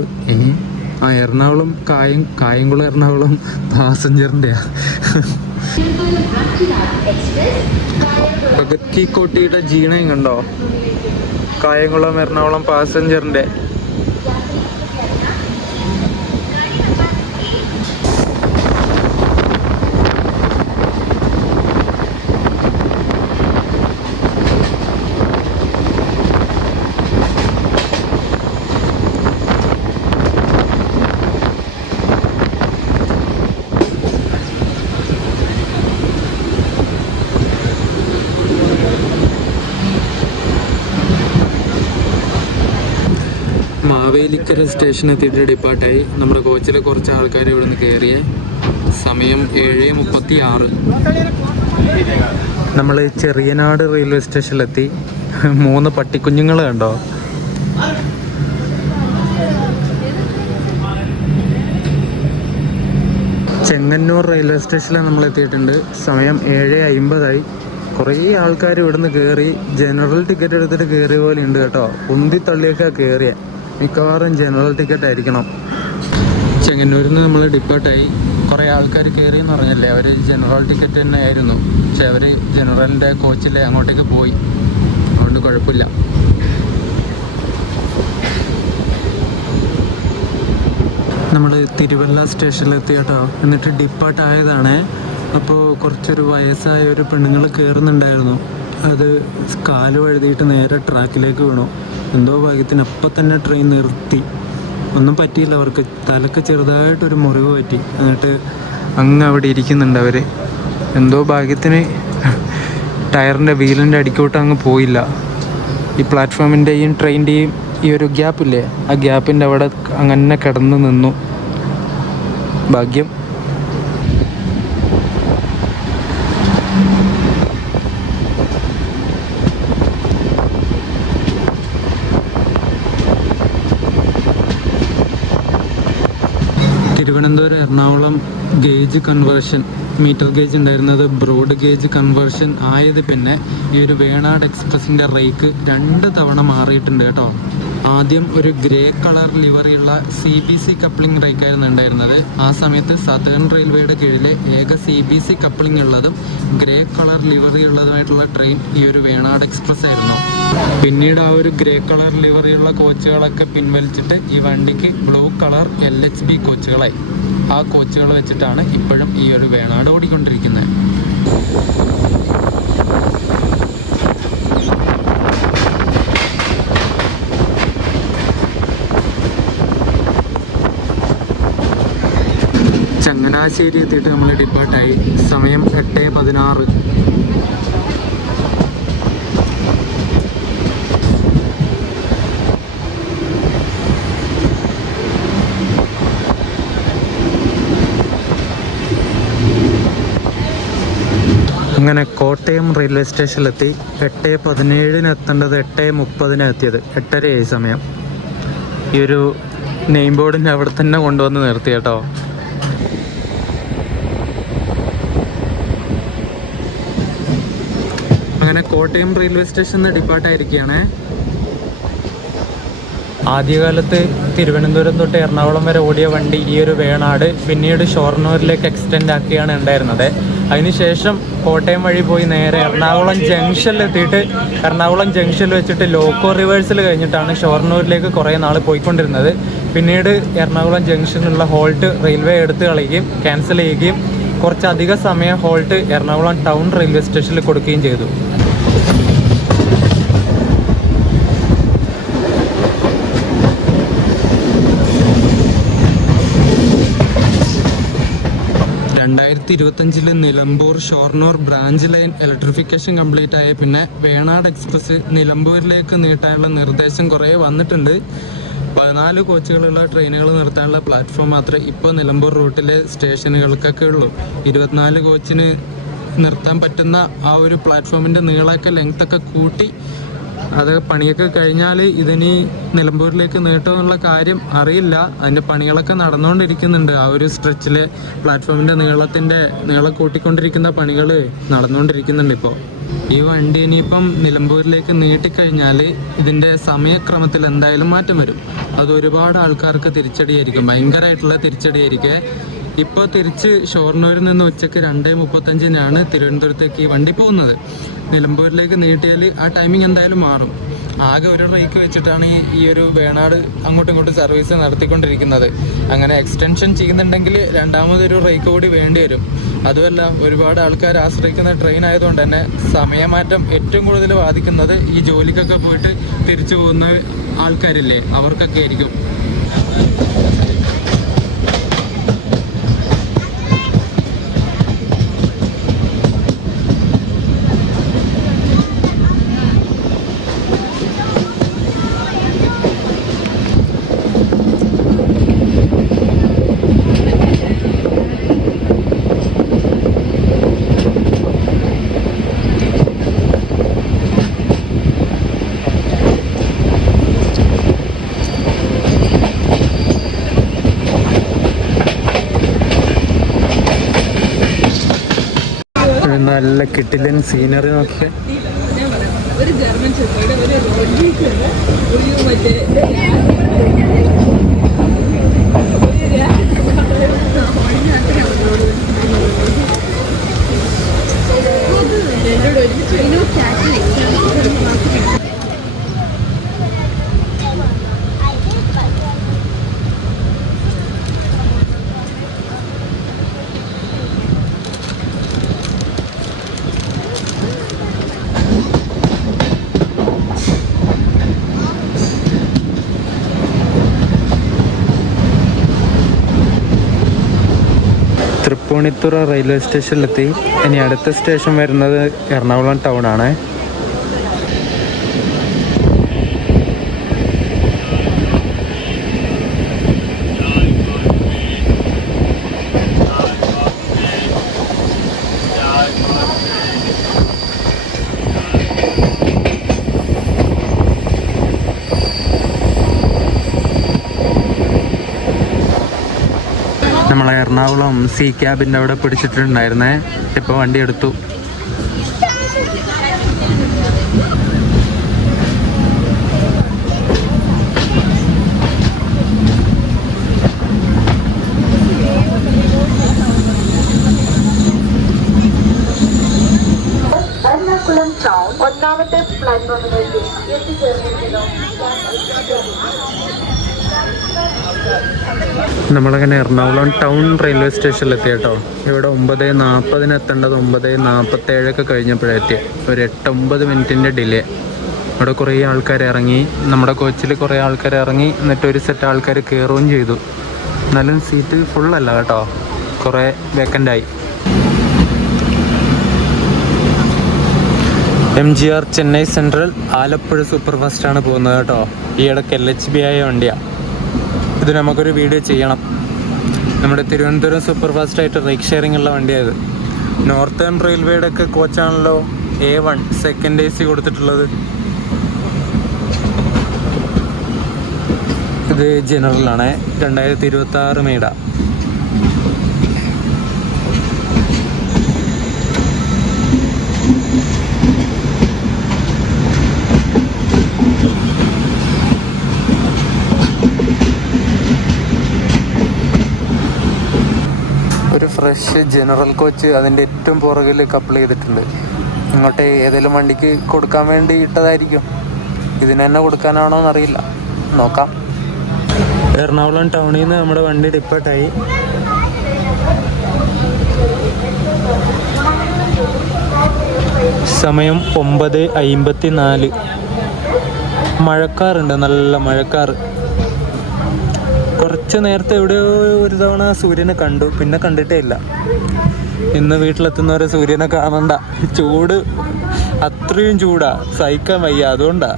എറണാകുളം കായംകുളം എറണാകുളം പാസഞ്ചറിൻ്റെയാണ്. പകത്തിക്കോട്ടിയുടെ ജീണയും കണ്ടോ? കായംകുളം എറണാകുളം പാസഞ്ചറിൻ്റെ. മാവേലിക്കര സ്റ്റേഷൻ എത്തിയിട്ട് ഡിപ്പാർട്ടായി. നമ്മുടെ കോച്ചിലെ കുറച്ച് ആൾക്കാർ ഇവിടെ നിന്ന് കയറിയ. സമയം 7:36. നമ്മൾ ചെറിയനാട് റെയിൽവേ സ്റ്റേഷനിലെത്തി. 3 പട്ടിക്കുഞ്ഞുങ്ങൾ കണ്ടോ? ചെങ്ങന്നൂർ റെയിൽവേ സ്റ്റേഷനിൽ നമ്മൾ എത്തിയിട്ടുണ്ട്. സമയം 7:50. കുറേ ആൾക്കാർ ഇവിടുന്ന് കയറി. ജനറൽ ടിക്കറ്റ് എടുത്തിട്ട് കയറിയ പോലെ ഉണ്ട് കേട്ടോ. ഉന്തി തള്ളിയൊക്കെ കയറിയ മിക്കവാറും ജനറൽ ടിക്കറ്റ് ആയിരിക്കണം. ചെങ്ങന്നൂരിൽ നിന്ന് നമ്മൾ ഡിപ്പാർട്ടായി. കുറേ ആൾക്കാർ കയറി എന്ന് പറഞ്ഞല്ലേ, അവർ ജനറൽ ടിക്കറ്റ് തന്നെ ആയിരുന്നു. പക്ഷെ അവർ ജനറലിൻ്റെ കോച്ചിൽ അങ്ങോട്ടേക്ക് പോയി, അതുകൊണ്ട് കുഴപ്പമില്ല. നമ്മൾ തിരുവല്ല സ്റ്റേഷനിലെത്തി കേട്ടോ. എന്നിട്ട് ഡിപ്പാർട്ടായതാണ്. അപ്പോൾ കുറച്ചൊരു വയസ്സായ ഒരു പെണ്ണുങ്ങൾ കയറുന്നുണ്ടായിരുന്നു. അത് കാല് വഴുതിയിട്ട് നേരെ ട്രാക്കിലേക്ക് വീണു. എന്തോ ഭാഗ്യത്തിന് അപ്പം തന്നെ ട്രെയിൻ നിർത്തി. ഒന്നും പറ്റിയില്ല അവർക്ക്. തലക്ക് ചെറുതായിട്ടൊരു മുറിവ് പറ്റി. എന്നിട്ട് അങ്ങ് അവിടെ ഇരിക്കുന്നുണ്ട് അവർ. എന്തോ ഭാഗ്യത്തിന് ടയറിൻ്റെ വീലിൻ്റെ അടിക്കോട്ട് അങ്ങ് പോയില്ല. ഈ പ്ലാറ്റ്ഫോമിൻ്റെയും ട്രെയിനിൻ്റെയും ഈ ഒരു ഗ്യാപ്പില്ലേ, ആ ഗ്യാപ്പിൻ്റെ അവിടെ അങ്ങനെ കിടന്ന് നിന്നു. ഭാഗ്യം. Thiruvananthapuram Ernakulam gauge conversion, metre gauge ഉണ്ടായിരുന്നത് ബ്രോഡ് ഗേജ് കൺവേർഷൻ ആയത് പിന്നെ ഈ ഒരു വേണാട് എക്സ്പ്രസിൻ്റെ റേക്ക് 2 തവണ മാറിയിട്ടുണ്ട് കേട്ടോ. ആദ്യം ഒരു ഗ്രേ കളർ ലിവറിയുള്ള CBC കപ്ലിംഗ് റേക്കായിരുന്നു ഉണ്ടായിരുന്നത്. ആ സമയത്ത് സതേൺ റെയിൽവേയുടെ കീഴിലെ ഏക CBC കപ്ലിംഗ് ഉള്ളതും ഗ്രേ കളർ ലിവറി ഉള്ളതുമായിട്ടുള്ള ട്രെയിൻ ഈ ഒരു വേണാട് എക്സ്പ്രസ് ആയിരുന്നു. പിന്നീട് ആ ഒരു ഗ്രേ കളർ ലിവറിയുള്ള കോച്ചുകളൊക്കെ പിൻവലിച്ചിട്ട് ഈ വണ്ടിക്ക് ബ്ലൂ കളർ LHB കോച്ചുകളായി. ആ കോച്ചുകൾ വെച്ചിട്ടാണ് ഇപ്പോഴും ഈ ഒരു വേണാട് ഓടിക്കൊണ്ടിരിക്കുന്നത്. ചങ്ങനാശ്ശേരി എത്തിയിട്ട് നമ്മൾ ഡിപ്പാർട്ടായി. സമയം 8:16. അങ്ങനെ കോട്ടയം റെയിൽവേ സ്റ്റേഷനിലെത്തി. 8:17 എത്തേണ്ടത് 8:30 എത്തിയത്. 8:30 സമയം. ഈ ഒരു നെയിം ബോർഡിൻ്റെ അവിടെ തന്നെ കൊണ്ടുവന്ന് നിർത്തി കേട്ടോ. അങ്ങനെ കോട്ടയം റെയിൽവേ സ്റ്റേഷനിൽ ഡിപ്പാർട്ടായിരിക്കുകയാണ്. ആദ്യകാലത്ത് തിരുവനന്തപുരം തൊട്ട് എറണാകുളം വരെ ഓടിയ വണ്ടി ഈ ഒരു വേണാട് പിന്നീട് ഷൊർണൂരിലേക്ക് എക്സ്റ്റെൻഡ് ആക്കിയാണ് ഉണ്ടായിരുന്നത്. അതിനുശേഷം കോട്ടയം വഴി പോയി നേരെ എറണാകുളം ജംഗ്ഷനിലെത്തിയിട്ട് എറണാകുളം ജംഗ്ഷനിൽ വെച്ചിട്ട് ലോക്കോ റിവേഴ്സിൽ കഴിഞ്ഞിട്ടാണ് ഷൊർണൂരിലേക്ക് കുറേ നാൾ പോയിക്കൊണ്ടിരുന്നത്. പിന്നീട് എറണാകുളം ജംഗ്ഷനിലുള്ള ഹോൾട്ട് റെയിൽവേ എടുത്ത് കളയുകയും ക്യാൻസൽ ചെയ്യുകയും കുറച്ചധിക സമയം ഹോൾട്ട് എറണാകുളം ടൗൺ റെയിൽവേ സ്റ്റേഷനിൽ കൊടുക്കുകയും ചെയ്തു. Nilambur Shoranur branch line electrification complete ആയ പിന്നെ വേണാട് എക്സ്പ്രസ് നിലമ്പൂരിലേക്ക് നീട്ടാനുള്ള നിർദ്ദേശം കുറേ വന്നിട്ടുണ്ട്. 14 കോച്ചുകളുള്ള ട്രെയിനുകൾ നിർത്താനുള്ള പ്ലാറ്റ്ഫോം മാത്രമേ ഇപ്പോൾ നിലമ്പൂർ റൂട്ടിലെ സ്റ്റേഷനുകൾക്കൊക്കെ ഉള്ളൂ. 24 കോച്ചിന് നിർത്താൻ പറ്റുന്ന ആ ഒരു പ്ലാറ്റ്ഫോമിൻ്റെ നീളമൊക്കെ ലെങ്ത്തൊക്കെ കൂട്ടി അത് പണിയൊക്കെ കഴിഞ്ഞാൽ ഇതിനി നിലമ്പൂരിലേക്ക് നീട്ടുമെന്നുള്ള കാര്യം അറിയില്ല. അതിൻ്റെ പണികളൊക്കെ നടന്നുകൊണ്ടിരിക്കുന്നുണ്ട്. ആ ഒരു സ്ട്രെച്ചിൽ പ്ലാറ്റ്ഫോമിൻ്റെ നീളം കൂട്ടിക്കൊണ്ടിരിക്കുന്ന പണികൾ നടന്നുകൊണ്ടിരിക്കുന്നുണ്ട് ഇപ്പോൾ. ഈ വണ്ടി ഇനിയിപ്പം നിലമ്പൂരിലേക്ക് നീട്ടിക്കഴിഞ്ഞാൽ ഇതിൻ്റെ സമയക്രമത്തിൽ എന്തായാലും മാറ്റം വരും. അത് ഒരുപാട് ആൾക്കാർക്ക് തിരിച്ചടിയായിരിക്കും, ഭയങ്കരമായിട്ടുള്ള തിരിച്ചടിയായിരിക്കും. ഇപ്പോൾ തിരിച്ച് ഷൊർണൂരിൽ നിന്ന് ഉച്ചയ്ക്ക് 2:35 തിരുവനന്തപുരത്തേക്ക് ഈ വണ്ടി പോകുന്നത്. നിലമ്പൂരിലേക്ക് നീട്ടിയാൽ ആ ടൈമിംഗ് എന്തായാലും മാറും. ആകെ ഒരു റേക്ക് വെച്ചിട്ടാണ് ഈ ഒരു വേണാട് അങ്ങോട്ടും ഇങ്ങോട്ടും സർവീസ് നടത്തിക്കൊണ്ടിരിക്കുന്നത്. അങ്ങനെ എക്സ്റ്റൻഷൻ ചെയ്യുന്നുണ്ടെങ്കിൽ രണ്ടാമതൊരു റേക്ക് കൂടി വേണ്ടി വരും. അതുമല്ല, ഒരുപാട് ആൾക്കാർ ആശ്രയിക്കുന്ന ട്രെയിൻ ആയതുകൊണ്ട് തന്നെ സമയമാറ്റം ഏറ്റവും കൂടുതൽ ബാധിക്കുന്നത് ഈ ജോലിക്കൊക്കെ പോയിട്ട് തിരിച്ചു പോകുന്ന ആൾക്കാരില്ലേ, അവർക്കൊക്കെ ആയിരിക്കും. നല്ല കിട്ടില്ലൻ സീനറി നോക്കിയ. ഒരു ജർമ്മൻ ഷെപ്പേർഡ്, ഒരു റോഡ്വീക്ക് ഉണ്ട്, ഒരു മറ്റേ എന്നോട് ഒരുമിച്ച് തൃപ്പൂണിത്തുറ റെയിൽവേ സ്റ്റേഷനിലെത്തി. ഇനി അടുത്ത സ്റ്റേഷൻ വരുന്നത് എറണാകുളം ടൗൺ ആണ്. നമ്മളെ എറണാകുളം സി ക്യാബിൻ്റെ അവിടെ പിടിച്ചിട്ടുണ്ടായിരുന്നേ. ഇപ്പോൾ വണ്ടി എടുത്തു. എറണാകുളം ടൗൺ ഒന്നാമത്തെ പ്ലാറ്റ്ഫോമിലേക്ക് എത്തിച്ചേർന്നിരിക്കുന്നു. നമ്മളങ്ങനെ എറണാകുളം ടൗൺ റെയിൽവേ സ്റ്റേഷനിലെത്തി കേട്ടോ. ഇവിടെ 9:40 എത്തേണ്ടത് 9:47 കഴിഞ്ഞപ്പോഴെത്തിയ. ഒരു 8-9 മിനിറ്റിൻ്റെ ഡിലേ. ഇവിടെ കുറേ ആൾക്കാർ ഇറങ്ങി. നമ്മുടെ കോച്ചിൽ കുറേ ആൾക്കാർ ഇറങ്ങി. എന്നിട്ട് ഒരു സെറ്റ് ആൾക്കാർ കയറുകയും ചെയ്തു. എന്നാലും സീറ്റ് ഫുള്ളല്ല കേട്ടോ, കുറേ വേക്കൻ്റായി. MGR Chennai central Alappuzha super ഫാസ്റ്റാണ് പോകുന്നത് കേട്ടോ. ഈ ഇടയ്ക്ക് LHB ആയ വണ്ടിയാണ് ഇത്. നമുക്കൊരു വീഡിയോ ചെയ്യണം. നമ്മുടെ തിരുവനന്തപുരം സൂപ്പർ ഫാസ്റ്റായിട്ട് റൈഡ് ഷെയറിംഗ് ഉള്ള വണ്ടിയായത്. നോർത്തേൺ റെയിൽവേയുടെ ഒക്കെ കോച്ചാണല്ലോ A1 സെക്കൻഡ് AC കൊടുത്തിട്ടുള്ളത്. ഇത് ജനറലാണ്, 2026 മെയ്ഡ. ഒരു ഫ്രഷ് ജനറൽ കോച്ച് അതിൻ്റെ ഏറ്റവും പുറകിൽ കപ്പിൾ ചെയ്തിട്ടുണ്ട്. ഇങ്ങോട്ട് ഏതെങ്കിലും വണ്ടിക്ക് കൊടുക്കാൻ വേണ്ടി ഇട്ടതായിരിക്കും. ഇതിന് തന്നെ കൊടുക്കാനാണോ എന്നറിയില്ല, നോക്കാം. എറണാകുളം ടൗണിൽ നിന്ന് നമ്മുടെ വണ്ടി ഡിപ്പാർട്ടായി. സമയം 9:54. മഴക്കാറുണ്ട്, നല്ല മഴക്കാറ്. കുറച്ച് നേരത്തെ എവിടെയോ ഒരു തവണ സൂര്യനെ കണ്ടു, പിന്നെ കണ്ടിട്ടേ ഇല്ല. ഇന്ന് വീട്ടിലെത്തുന്നവരെ സൂര്യനെ കാണണ്ട. ചൂട് അത്രയും ചൂടാ, സഹിക്കാൻ വയ്യ. അതുകൊണ്ടാ.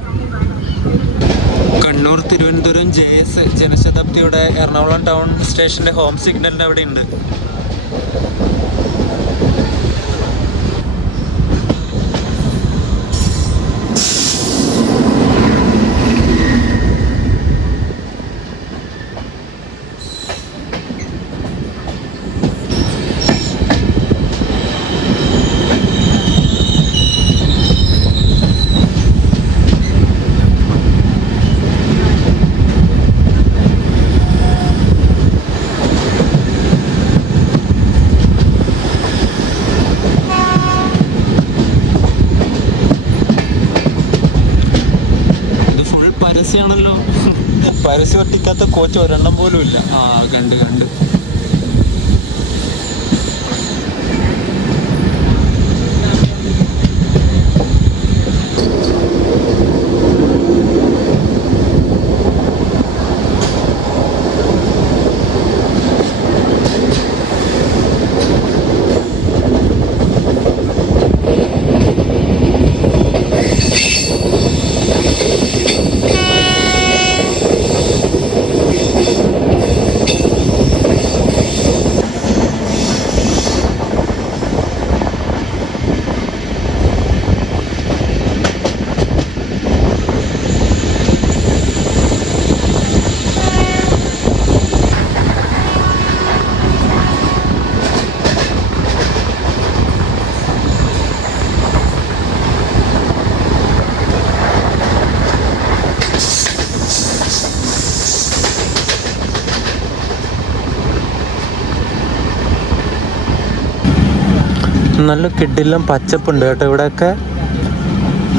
കണ്ണൂർ തിരുവനന്തപുരം JS ജനശതാബ്ദിയുടെ എറണാകുളം ടൗൺ സ്റ്റേഷൻ്റെ ഹോം സിഗ്നലിൻ്റെ അവിടെ ഉണ്ട്. പരസ്യമാണല്ലോ. പരസ്യം ഒട്ടിക്കാത്ത കോച്ച് ഒരെണ്ണം പോലും ഇല്ല. കണ്ട് നല്ല കിഡിലും പച്ചപ്പുണ്ട് കേട്ടോ ഇവിടെയൊക്കെ.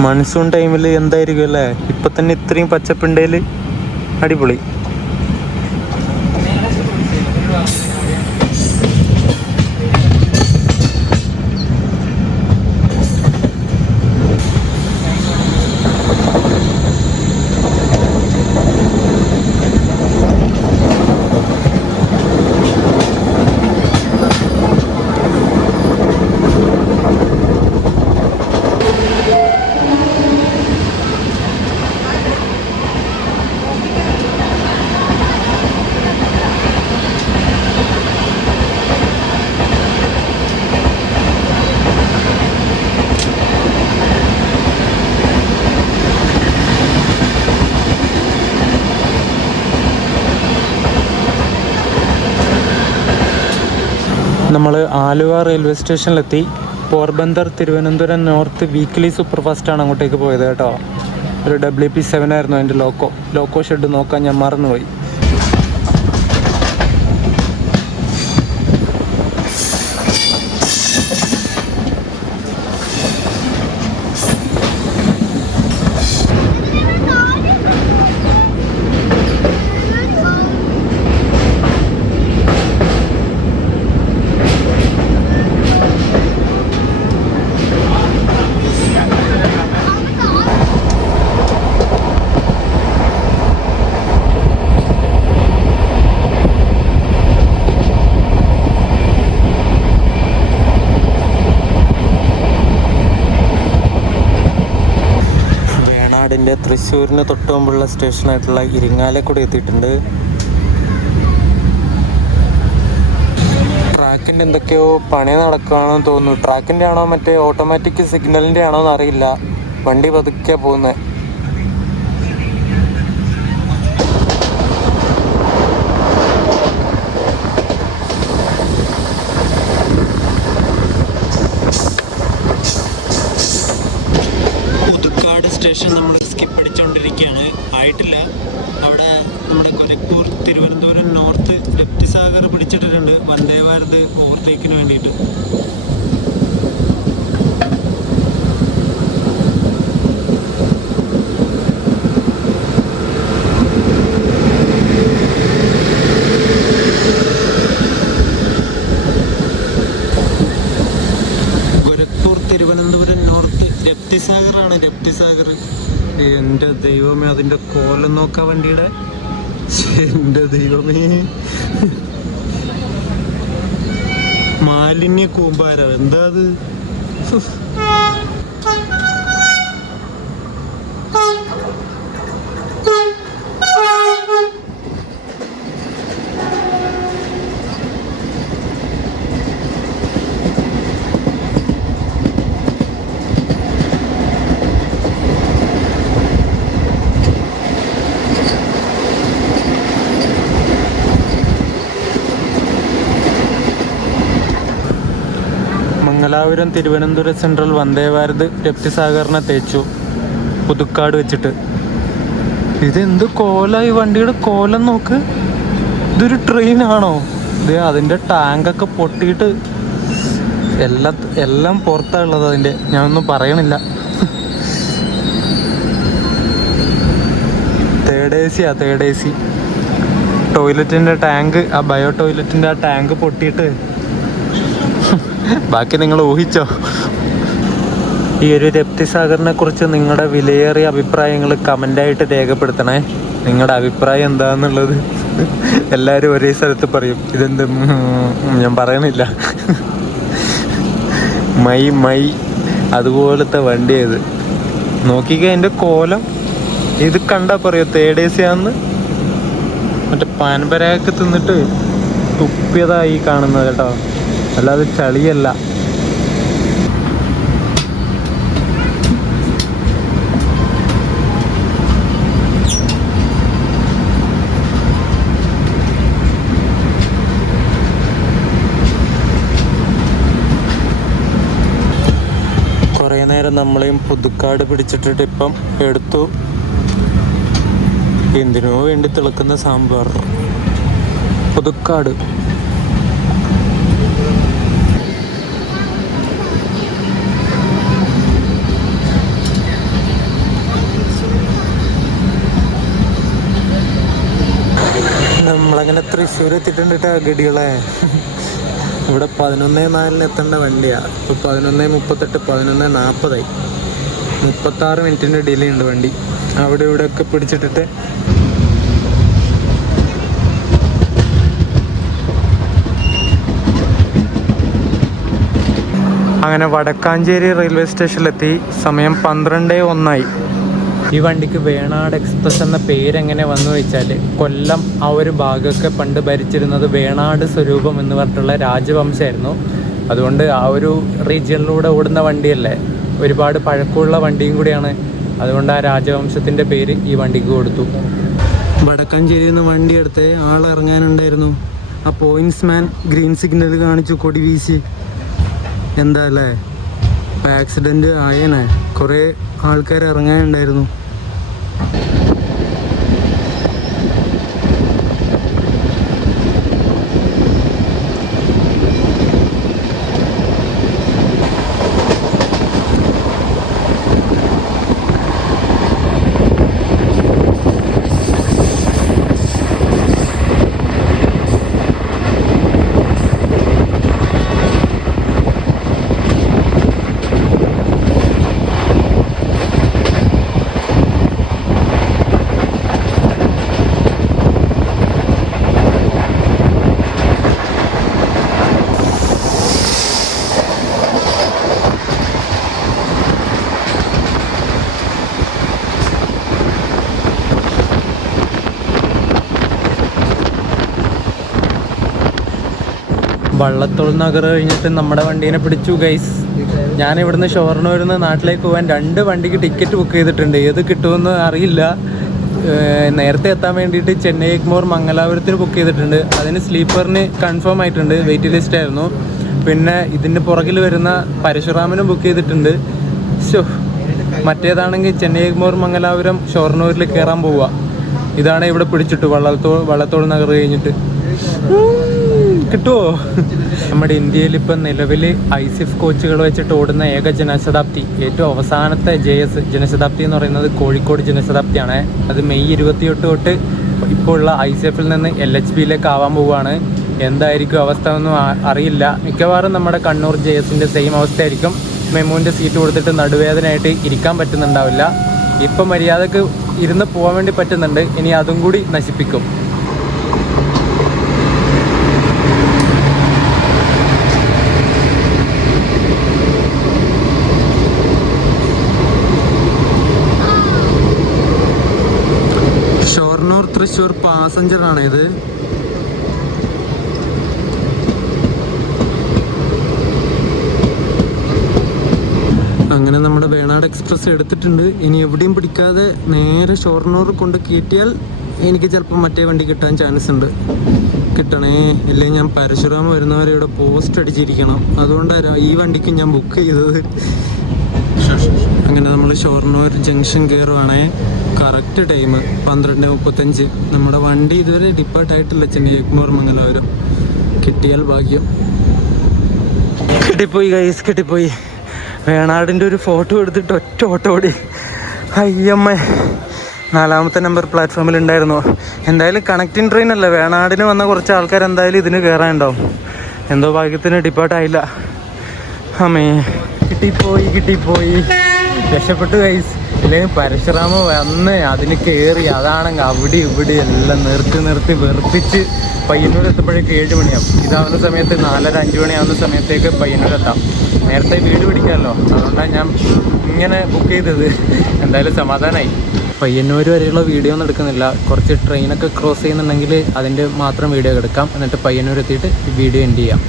മൺസൂൺ ടൈമിൽ എന്തായിരിക്കും അല്ലേ, ഇപ്പം തന്നെ ഇത്രയും പച്ചപ്പുണ്ടേൽ അടിപൊളി. നമ്മൾ ആലുവ റെയിൽവേ സ്റ്റേഷനിലെത്തി. Porbandar Thiruvananthapuram north weekly super ഫാസ്റ്റാണ് അങ്ങോട്ടേക്ക് പോയത് കേട്ടോ. ഒരു WP7 ആയിരുന്നു അതിൻ്റെ ലോക്കോ ഷെഡ് നോക്കാൻ ഞാൻ മറന്നുപോയി. തൃശ്ശൂരിന് തൊട്ടുമുമ്പുള്ള സ്റ്റേഷനായിട്ടുള്ള ഇരിങ്ങാലക്കുടി എത്തിയിട്ടുണ്ട്. ട്രാക്കിൻ്റെ എന്തൊക്കെയോ പണി നടക്കുകയാണെന്ന് തോന്നുന്നു. ട്രാക്കിൻ്റെ ആണോ മറ്റേ ഓട്ടോമാറ്റിക് സിഗ്നലിൻ്റെ ആണോ എന്നറിയില്ല. വണ്ടി പതുക്കെ പോകുന്നത്. സ്റ്റേഷൻ നമ്മൾ സ്കിപ്പ് അടിച്ചുകൊണ്ടിരിക്കുകയാണ്, ആയിട്ടില്ല. അവിടെ നമ്മുടെ ഗോരഖ്പൂർ തിരുവനന്തപുരം നോർത്ത് രപ്തിസാഗർ പിടിച്ചിട്ടിട്ടുണ്ട് വന്ദേ ഭാരത് ഓവർടേക്കിന് വേണ്ടിയിട്ട്. തിരുവനന്തപുരം നോർത്ത് രപ്തിസാഗറാണ്, രപ്തിസാഗർ. എൻ്റെ ദൈവമേ, അതിൻ്റെ കോലം നോക്കാം വണ്ടിയുടെ. എൻ്റെ ദൈവമേ, മാലിന്യ കൂമ്പാരം എന്താ അത്. മംഗലാപുരം തിരുവനന്തപുരം സെൻട്രൽ വന്ദേ ഭാരത് രപ്തിസാഗറിനെ തേച്ചു പുതുക്കാട് വെച്ചിട്ട്. ഇതെന്ത് കോലായി വണ്ടിയുടെ കോലം നോക്ക്. ഇതൊരു ട്രെയിനാണോ? ഇത് അതിൻ്റെ ടാങ്കൊക്കെ പൊട്ടിയിട്ട് എല്ലാം പുറത്താണ് ഉള്ളത് അതിൻ്റെ. ഞാനൊന്നും പറയണില്ല. തേർഡ് എ സി ടോയ്ലറ്റിൻ്റെ ടാങ്ക്, ആ ബയോ ടോയ്ലറ്റിൻ്റെ ആ ടാങ്ക് പൊട്ടിയിട്ട് ബാക്കി നിങ്ങൾ ഊഹിച്ചോ. ഈ ഒരു രപ്തിസാഗറിനെ കുറിച്ച് നിങ്ങളുടെ വിലയേറിയ അഭിപ്രായങ്ങൾ കമൻ്റായിട്ട് രേഖപ്പെടുത്തണേ. നിങ്ങളുടെ അഭിപ്രായം എന്താണെന്നുള്ളത് എല്ലാവരും ഒരേ സ്ഥലത്ത് പറയും. ഇതെന്ത് ഞാൻ പറയണില്ല. മൈ അതുപോലത്തെ വണ്ടിയത് നോക്കിക്കുക. അതിൻ്റെ കോലം ഇത് കണ്ടാൽ പറയോ തേർഡ് എ സി ആണെന്ന്. മറ്റേ പാൻപരാഗൊക്കെ തിന്നിട്ട് തുപ്പിയതായി കാണുന്നത് കേട്ടോ, അല്ലാതെ ചളിയല്ല. കുറേ നേരം നമ്മളെയും പുതുക്കാട് പിടിച്ചിട്ടിട്ട് ഇപ്പം എടുത്തു. എന്തിനോ വേണ്ടി തിളക്കുന്ന സാമ്പാർ. പുതുക്കാട് അങ്ങനെ തൃശ്ശൂർ എത്തിയിട്ടുണ്ട് കേട്ടോ ഗഡികളെ. ഇവിടെ 11:04 എത്തേണ്ട വണ്ടിയാണ്. ഇപ്പോൾ 11:38, 11:40 36 മിനിറ്റിൻ്റെ ഡിലേ ഉണ്ട് വണ്ടി. അവിടെ ഇവിടെയൊക്കെ പിടിച്ചിട്ടിട്ട് അങ്ങനെ വടക്കാഞ്ചേരി റെയിൽവേ സ്റ്റേഷനിലെത്തി. സമയം 12:01. ഈ വണ്ടിക്ക് വേണാട് എക്സ്പ്രസ് എന്ന പേരെങ്ങനെ വന്നു വെച്ചാൽ കൊല്ലം ആ ഒരു ഭാഗമൊക്കെ പണ്ട് ഭരിച്ചിരുന്നത് വേണാട് സ്വരൂപം എന്ന് പറഞ്ഞിട്ടുള്ള രാജവംശമായിരുന്നു. അതുകൊണ്ട് ആ ഒരു റീജിയനിലൂടെ ഓടുന്ന വണ്ടിയല്ലേ, ഒരുപാട് പഴക്കമുള്ള വണ്ടിയും കൂടിയാണ്. അതുകൊണ്ട് ആ രാജവംശത്തിൻ്റെ പേര് ഈ വണ്ടിക്ക് കൊടുത്തു. വടക്കാഞ്ചേരിയിൽ നിന്ന് വണ്ടി എടുത്ത് ആളിറങ്ങാനുണ്ടായിരുന്നു. ആ പോയിന്റ്സ്മാൻ ഗ്രീൻ സിഗ്നൽ കാണിച്ചു, കൊടി വീശി. എന്താ അല്ലേ, ആക്സിഡൻറ്റ് ആയേനെ. കുറേ ആൾക്കാർ ഇറങ്ങാനുണ്ടായിരുന്നു. വള്ളത്തോൾ നഗർ കഴിഞ്ഞിട്ട് നമ്മുടെ വണ്ടീനെ പിടിച്ചു ഗൈസ്. ഞാൻ ഇവിടുന്ന് ഷൊർണൂരിൽ നിന്ന് നാട്ടിലേക്ക് പോകാൻ 2 വണ്ടിക്ക് ടിക്കറ്റ് ബുക്ക് ചെയ്തിട്ടുണ്ട്. ഏത് കിട്ടുമെന്ന് അറിയില്ല. നേരത്തെ എത്താൻ വേണ്ടിയിട്ട് ചെന്നൈ എഗ്മോർ മംഗലാപുരത്തിന് ബുക്ക് ചെയ്തിട്ടുണ്ട്. അതിന് സ്ലീപ്പറിന് കൺഫേം ആയിട്ടുണ്ട്, വെയിറ്റ് ലിസ്റ്റ് ആയിരുന്നു. പിന്നെ ഇതിൻ്റെ പുറകിൽ വരുന്ന പരശുറാമിനും ബുക്ക് ചെയ്തിട്ടുണ്ട്. മറ്റേതാണെങ്കിൽ ചെന്നൈ എഗ്മോർ മംഗലാപുരം ഷൊർണൂരിൽ കയറാൻ പോവുക. ഇതാണ് ഇവിടെ പിടിച്ചിട്ട് വള്ളത്തോൾ നഗർ കഴിഞ്ഞിട്ട്. കിട്ടുമോ? നമ്മുടെ ഇന്ത്യയിൽ ഇപ്പം നിലവിൽ ഐസിഫ് കോച്ചുകൾ വെച്ചിട്ട് ഓടുന്ന ഏക ജനശതാബ്ദി, ഏറ്റവും അവസാനത്തെ JS ജനശതാബ്ദി എന്ന് പറയുന്നത് കോഴിക്കോട് ജനശതാബ്ദിയാണ്. അത് മെയ് 28 തൊട്ട് ഇപ്പോൾ ഉള്ള ICFൽ നിന്ന് LHBയിലേക്ക് ആവാൻ പോവുകയാണ്. എന്തായിരിക്കും അവസ്ഥ ഒന്നും അറിയില്ല. മിക്കവാറും നമ്മുടെ കണ്ണൂർ JSൻ്റെ സെയിം അവസ്ഥയായിരിക്കും. മെമുവിൻ്റെ സീറ്റ് കൊടുത്തിട്ട് നടുവേദനയായിട്ട് ഇരിക്കാൻ പറ്റുന്നുണ്ടാവില്ല. ഇപ്പം മര്യാദക്ക് ഇരുന്ന് പോകാൻ വേണ്ടി പറ്റുന്നുണ്ട്, ഇനി അതും കൂടി നശിപ്പിക്കും. തൃശ്ശൂർ പാസഞ്ചറാണ് ഇത്. അങ്ങനെ നമ്മുടെ വേണാട് എക്സ്പ്രസ് എടുത്തിട്ടുണ്ട്. ഇനി എവിടെയും പിടിക്കാതെ നേരെ ഷൊർണൂർ കൊണ്ട് കയറ്റിയാൽ എനിക്ക് ചിലപ്പോൾ മറ്റേ വണ്ടി കിട്ടാൻ ചാൻസ് ഉണ്ട്. കിട്ടണേ, ഇല്ലെങ്കിൽ ഞാൻ പരശുറാമ വരുന്നവരെ ഇവിടെ പോസ്റ്റ് അടിച്ചിരിക്കണം. അതുകൊണ്ടാണ് ഈ വണ്ടിക്ക് ഞാൻ ബുക്ക് ചെയ്തത്. അങ്ങനെ നമ്മൾ ഷൊർണൂർ ജംഗ്ഷൻ കയറുവാണേ. Correct time 12:35. നമ്മുടെ വണ്ടി ഇതുവരെ ഡിപ്പാർട്ടായിട്ടില്ല ചെന്നൈ എഗ്മോർ മംഗലാപുരം. കിട്ടിയാൽ ഭാഗ്യം. കിട്ടിപ്പോയി ഗൈസ്, കിട്ടിപ്പോയി. വേണാടിൻ്റെ ഒരു ഫോട്ടോ എടുത്തിട്ട് ഒറ്റ ഓട്ടോ ഓടി. അയ്യമ്മ, 4ാമത്തെ നമ്പർ പ്ലാറ്റ്ഫോമിൽ ഉണ്ടായിരുന്നു. എന്തായാലും കണക്റ്റിംഗ് ട്രെയിൻ അല്ലേ, വേണാടിന് വന്ന കുറച്ച് ആൾക്കാർ എന്തായാലും ഇതിന് കയറാനുണ്ടാവും. എന്തോ ഭാഗ്യത്തിന് ഡിപ്പാർട്ടായില്ല. അമ്മേ, കിട്ടിപ്പോയി. രക്ഷപ്പെട്ടു ഗൈസ്. ഇല്ലെങ്കിൽ പരശുറാമ വന്ന് അതിന് കയറി അതാണെങ്കിൽ അവിടെ ഇവിടെ എല്ലാം നിർത്തി വെറുപ്പിച്ച് പയ്യന്നൂർ എത്തുമ്പോഴേക്ക് 7 മണിയാവും. ഇതാവുന്ന സമയത്ത് 4:30-5 മണിയാവുന്ന സമയത്തേക്ക് പയ്യന്നൂർ എത്താം. നേരത്തെ വീട് പിടിക്കാമല്ലോ, അതുകൊണ്ടാണ് ഞാൻ ഇങ്ങനെ ബുക്ക് ചെയ്തത്. എന്തായാലും സമാധാനമായി. പയ്യന്നൂർ വരെയുള്ള വീഡിയോ ഒന്നും എടുക്കുന്നില്ല. കുറച്ച് ട്രെയിനൊക്കെ ക്രോസ് ചെയ്യുന്നുണ്ടെങ്കിൽ അതിൻ്റെ മാത്രം വീഡിയോ എടുക്കാം. എന്നിട്ട് പയ്യന്നൂർ എത്തിയിട്ട് വീഡിയോ എൻഡ് ചെയ്യാം.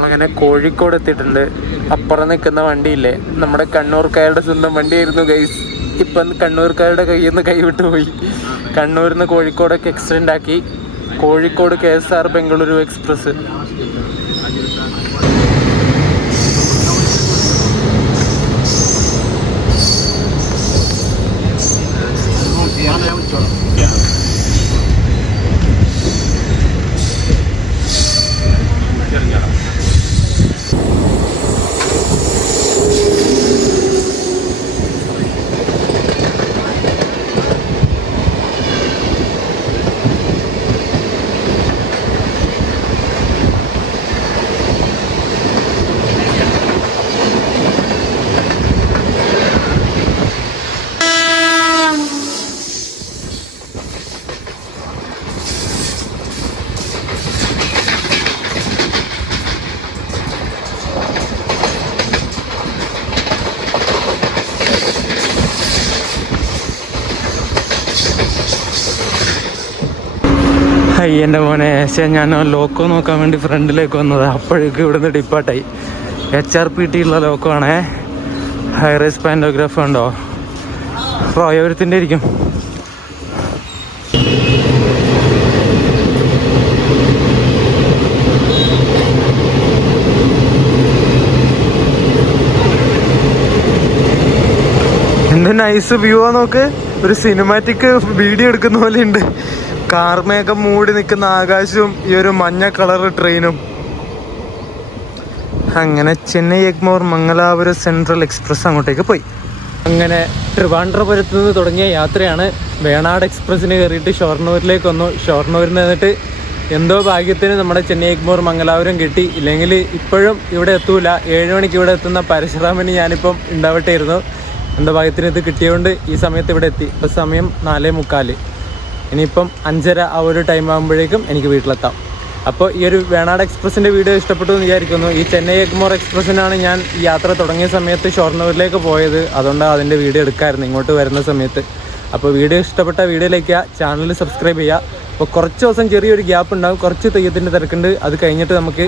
നമ്മളങ്ങനെ കോഴിക്കോട് എത്തിയിട്ടുണ്ട്. അപ്പുറം നിൽക്കുന്ന വണ്ടിയില്ലേ, നമ്മുടെ കണ്ണൂർക്കാരുടെ സ്വന്തം വണ്ടിയായിരുന്നു ഗൈസ്. ഇപ്പം കണ്ണൂർക്കാരുടെ കയ്യിൽ നിന്ന് കൈവിട്ട് പോയി. കണ്ണൂരിൽ നിന്ന് കോഴിക്കോടൊക്കെ എക്സ്റ്റെൻഡ് ആക്കി. Kozhikode KSR Bengaluru express. എൻ്റെ മോനെ ഞാൻ ലോക്കോ നോക്കാൻ വേണ്ടി ഫ്രണ്ടിലേക്ക് വന്നത്. അപ്പോഴേക്കും ഇവിടുന്ന് ഡിപ്പാർട്ടായി. HRPT ഉള്ള ലോക്കോ ആണേ. ഹൈറേസ് പാൻറ്റോഗ്രാഫ് ഉണ്ടോ, റോയപുരത്തിൻ്റെ ഇരിക്കും. എന്ത് നൈസ് വ്യൂ ആ നോക്ക്. ഒരു സിനിമാറ്റിക് വീഡിയോ എടുക്കുന്ന പോലെ ഉണ്ട്. കാർമേഘം മൂടി നിൽക്കുന്ന ആകാശവും ഈ ഒരു മഞ്ഞ കളർ ട്രെയിനും. അങ്ങനെ ചെന്നൈ എഗ്മോർ മംഗലാപുരം സെൻട്രൽ എക്സ്പ്രസ് അങ്ങോട്ടേക്ക് പോയി. അങ്ങനെ ട്രിവാൻഡ്രപുരത്ത് നിന്ന് തുടങ്ങിയ യാത്രയാണ്. വേണാട് എക്സ്പ്രസ്സിന് കയറിയിട്ട് ഷൊർണൂരിലേക്ക് വന്നു. ഷൊർണൂരിൽ നിന്നിട്ട് എന്തോ ഭാഗ്യത്തിന് നമ്മുടെ ചെന്നൈ എഗ്മോർ മംഗലാപുരം കിട്ടി. ഇല്ലെങ്കിൽ ഇപ്പോഴും ഇവിടെ എത്തൂല. 7 മണിക്ക് ഇവിടെ എത്തുന്ന പരശുറാമിന് ഞാനിപ്പം ഉണ്ടാവട്ടെയിരുന്നു. എന്തോ ഭാഗ്യത്തിന് ഇത് കിട്ടിയതുകൊണ്ട് ഈ സമയത്ത് ഇവിടെ എത്തി. ഇപ്പോൾ സമയം 4:45. ഇനിയിപ്പം 5:30 ആ ഒരു ടൈം ആകുമ്പോഴേക്കും എനിക്ക് വീട്ടിലെത്താം. അപ്പോൾ ഈ ഒരു വേണാട് എക്സ്പ്രസ്സിൻ്റെ വീഡിയോ ഇഷ്ടപ്പെട്ടു എന്ന് വിചാരിക്കുന്നു. ഈ ചെന്നൈ എഗ്മോർ എക്സ്പ്രസ്സിനാണ് ഞാൻ ഈ യാത്ര തുടങ്ങിയ സമയത്ത് ഷൊർണൂരിലേക്ക് പോയത്. അതുകൊണ്ട് അതിൻ്റെ വീഡിയോ എടുക്കാമായിരുന്നു ഇങ്ങോട്ട് വരുന്ന സമയത്ത്. അപ്പോൾ വീഡിയോ ഇഷ്ടപ്പെട്ട വീഡിയോയിലേക്ക് ചാനൽ സബ്സ്ക്രൈബ് ചെയ്യുക. അപ്പോൾ കുറച്ച് ദിവസം ചെറിയൊരു ഗ്യാപ്പ് ഉണ്ടാകും, കുറച്ച് തെയ്യത്തിൻ്റെ തിരക്കുണ്ട്. അത് കഴിഞ്ഞിട്ട് നമുക്ക്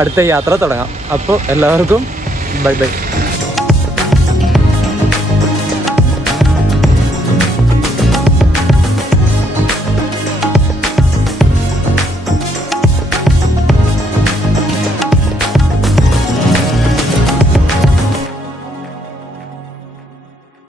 അടുത്ത യാത്ര തുടങ്ങാം. അപ്പോൾ എല്ലാവർക്കും ബൈ ബൈ.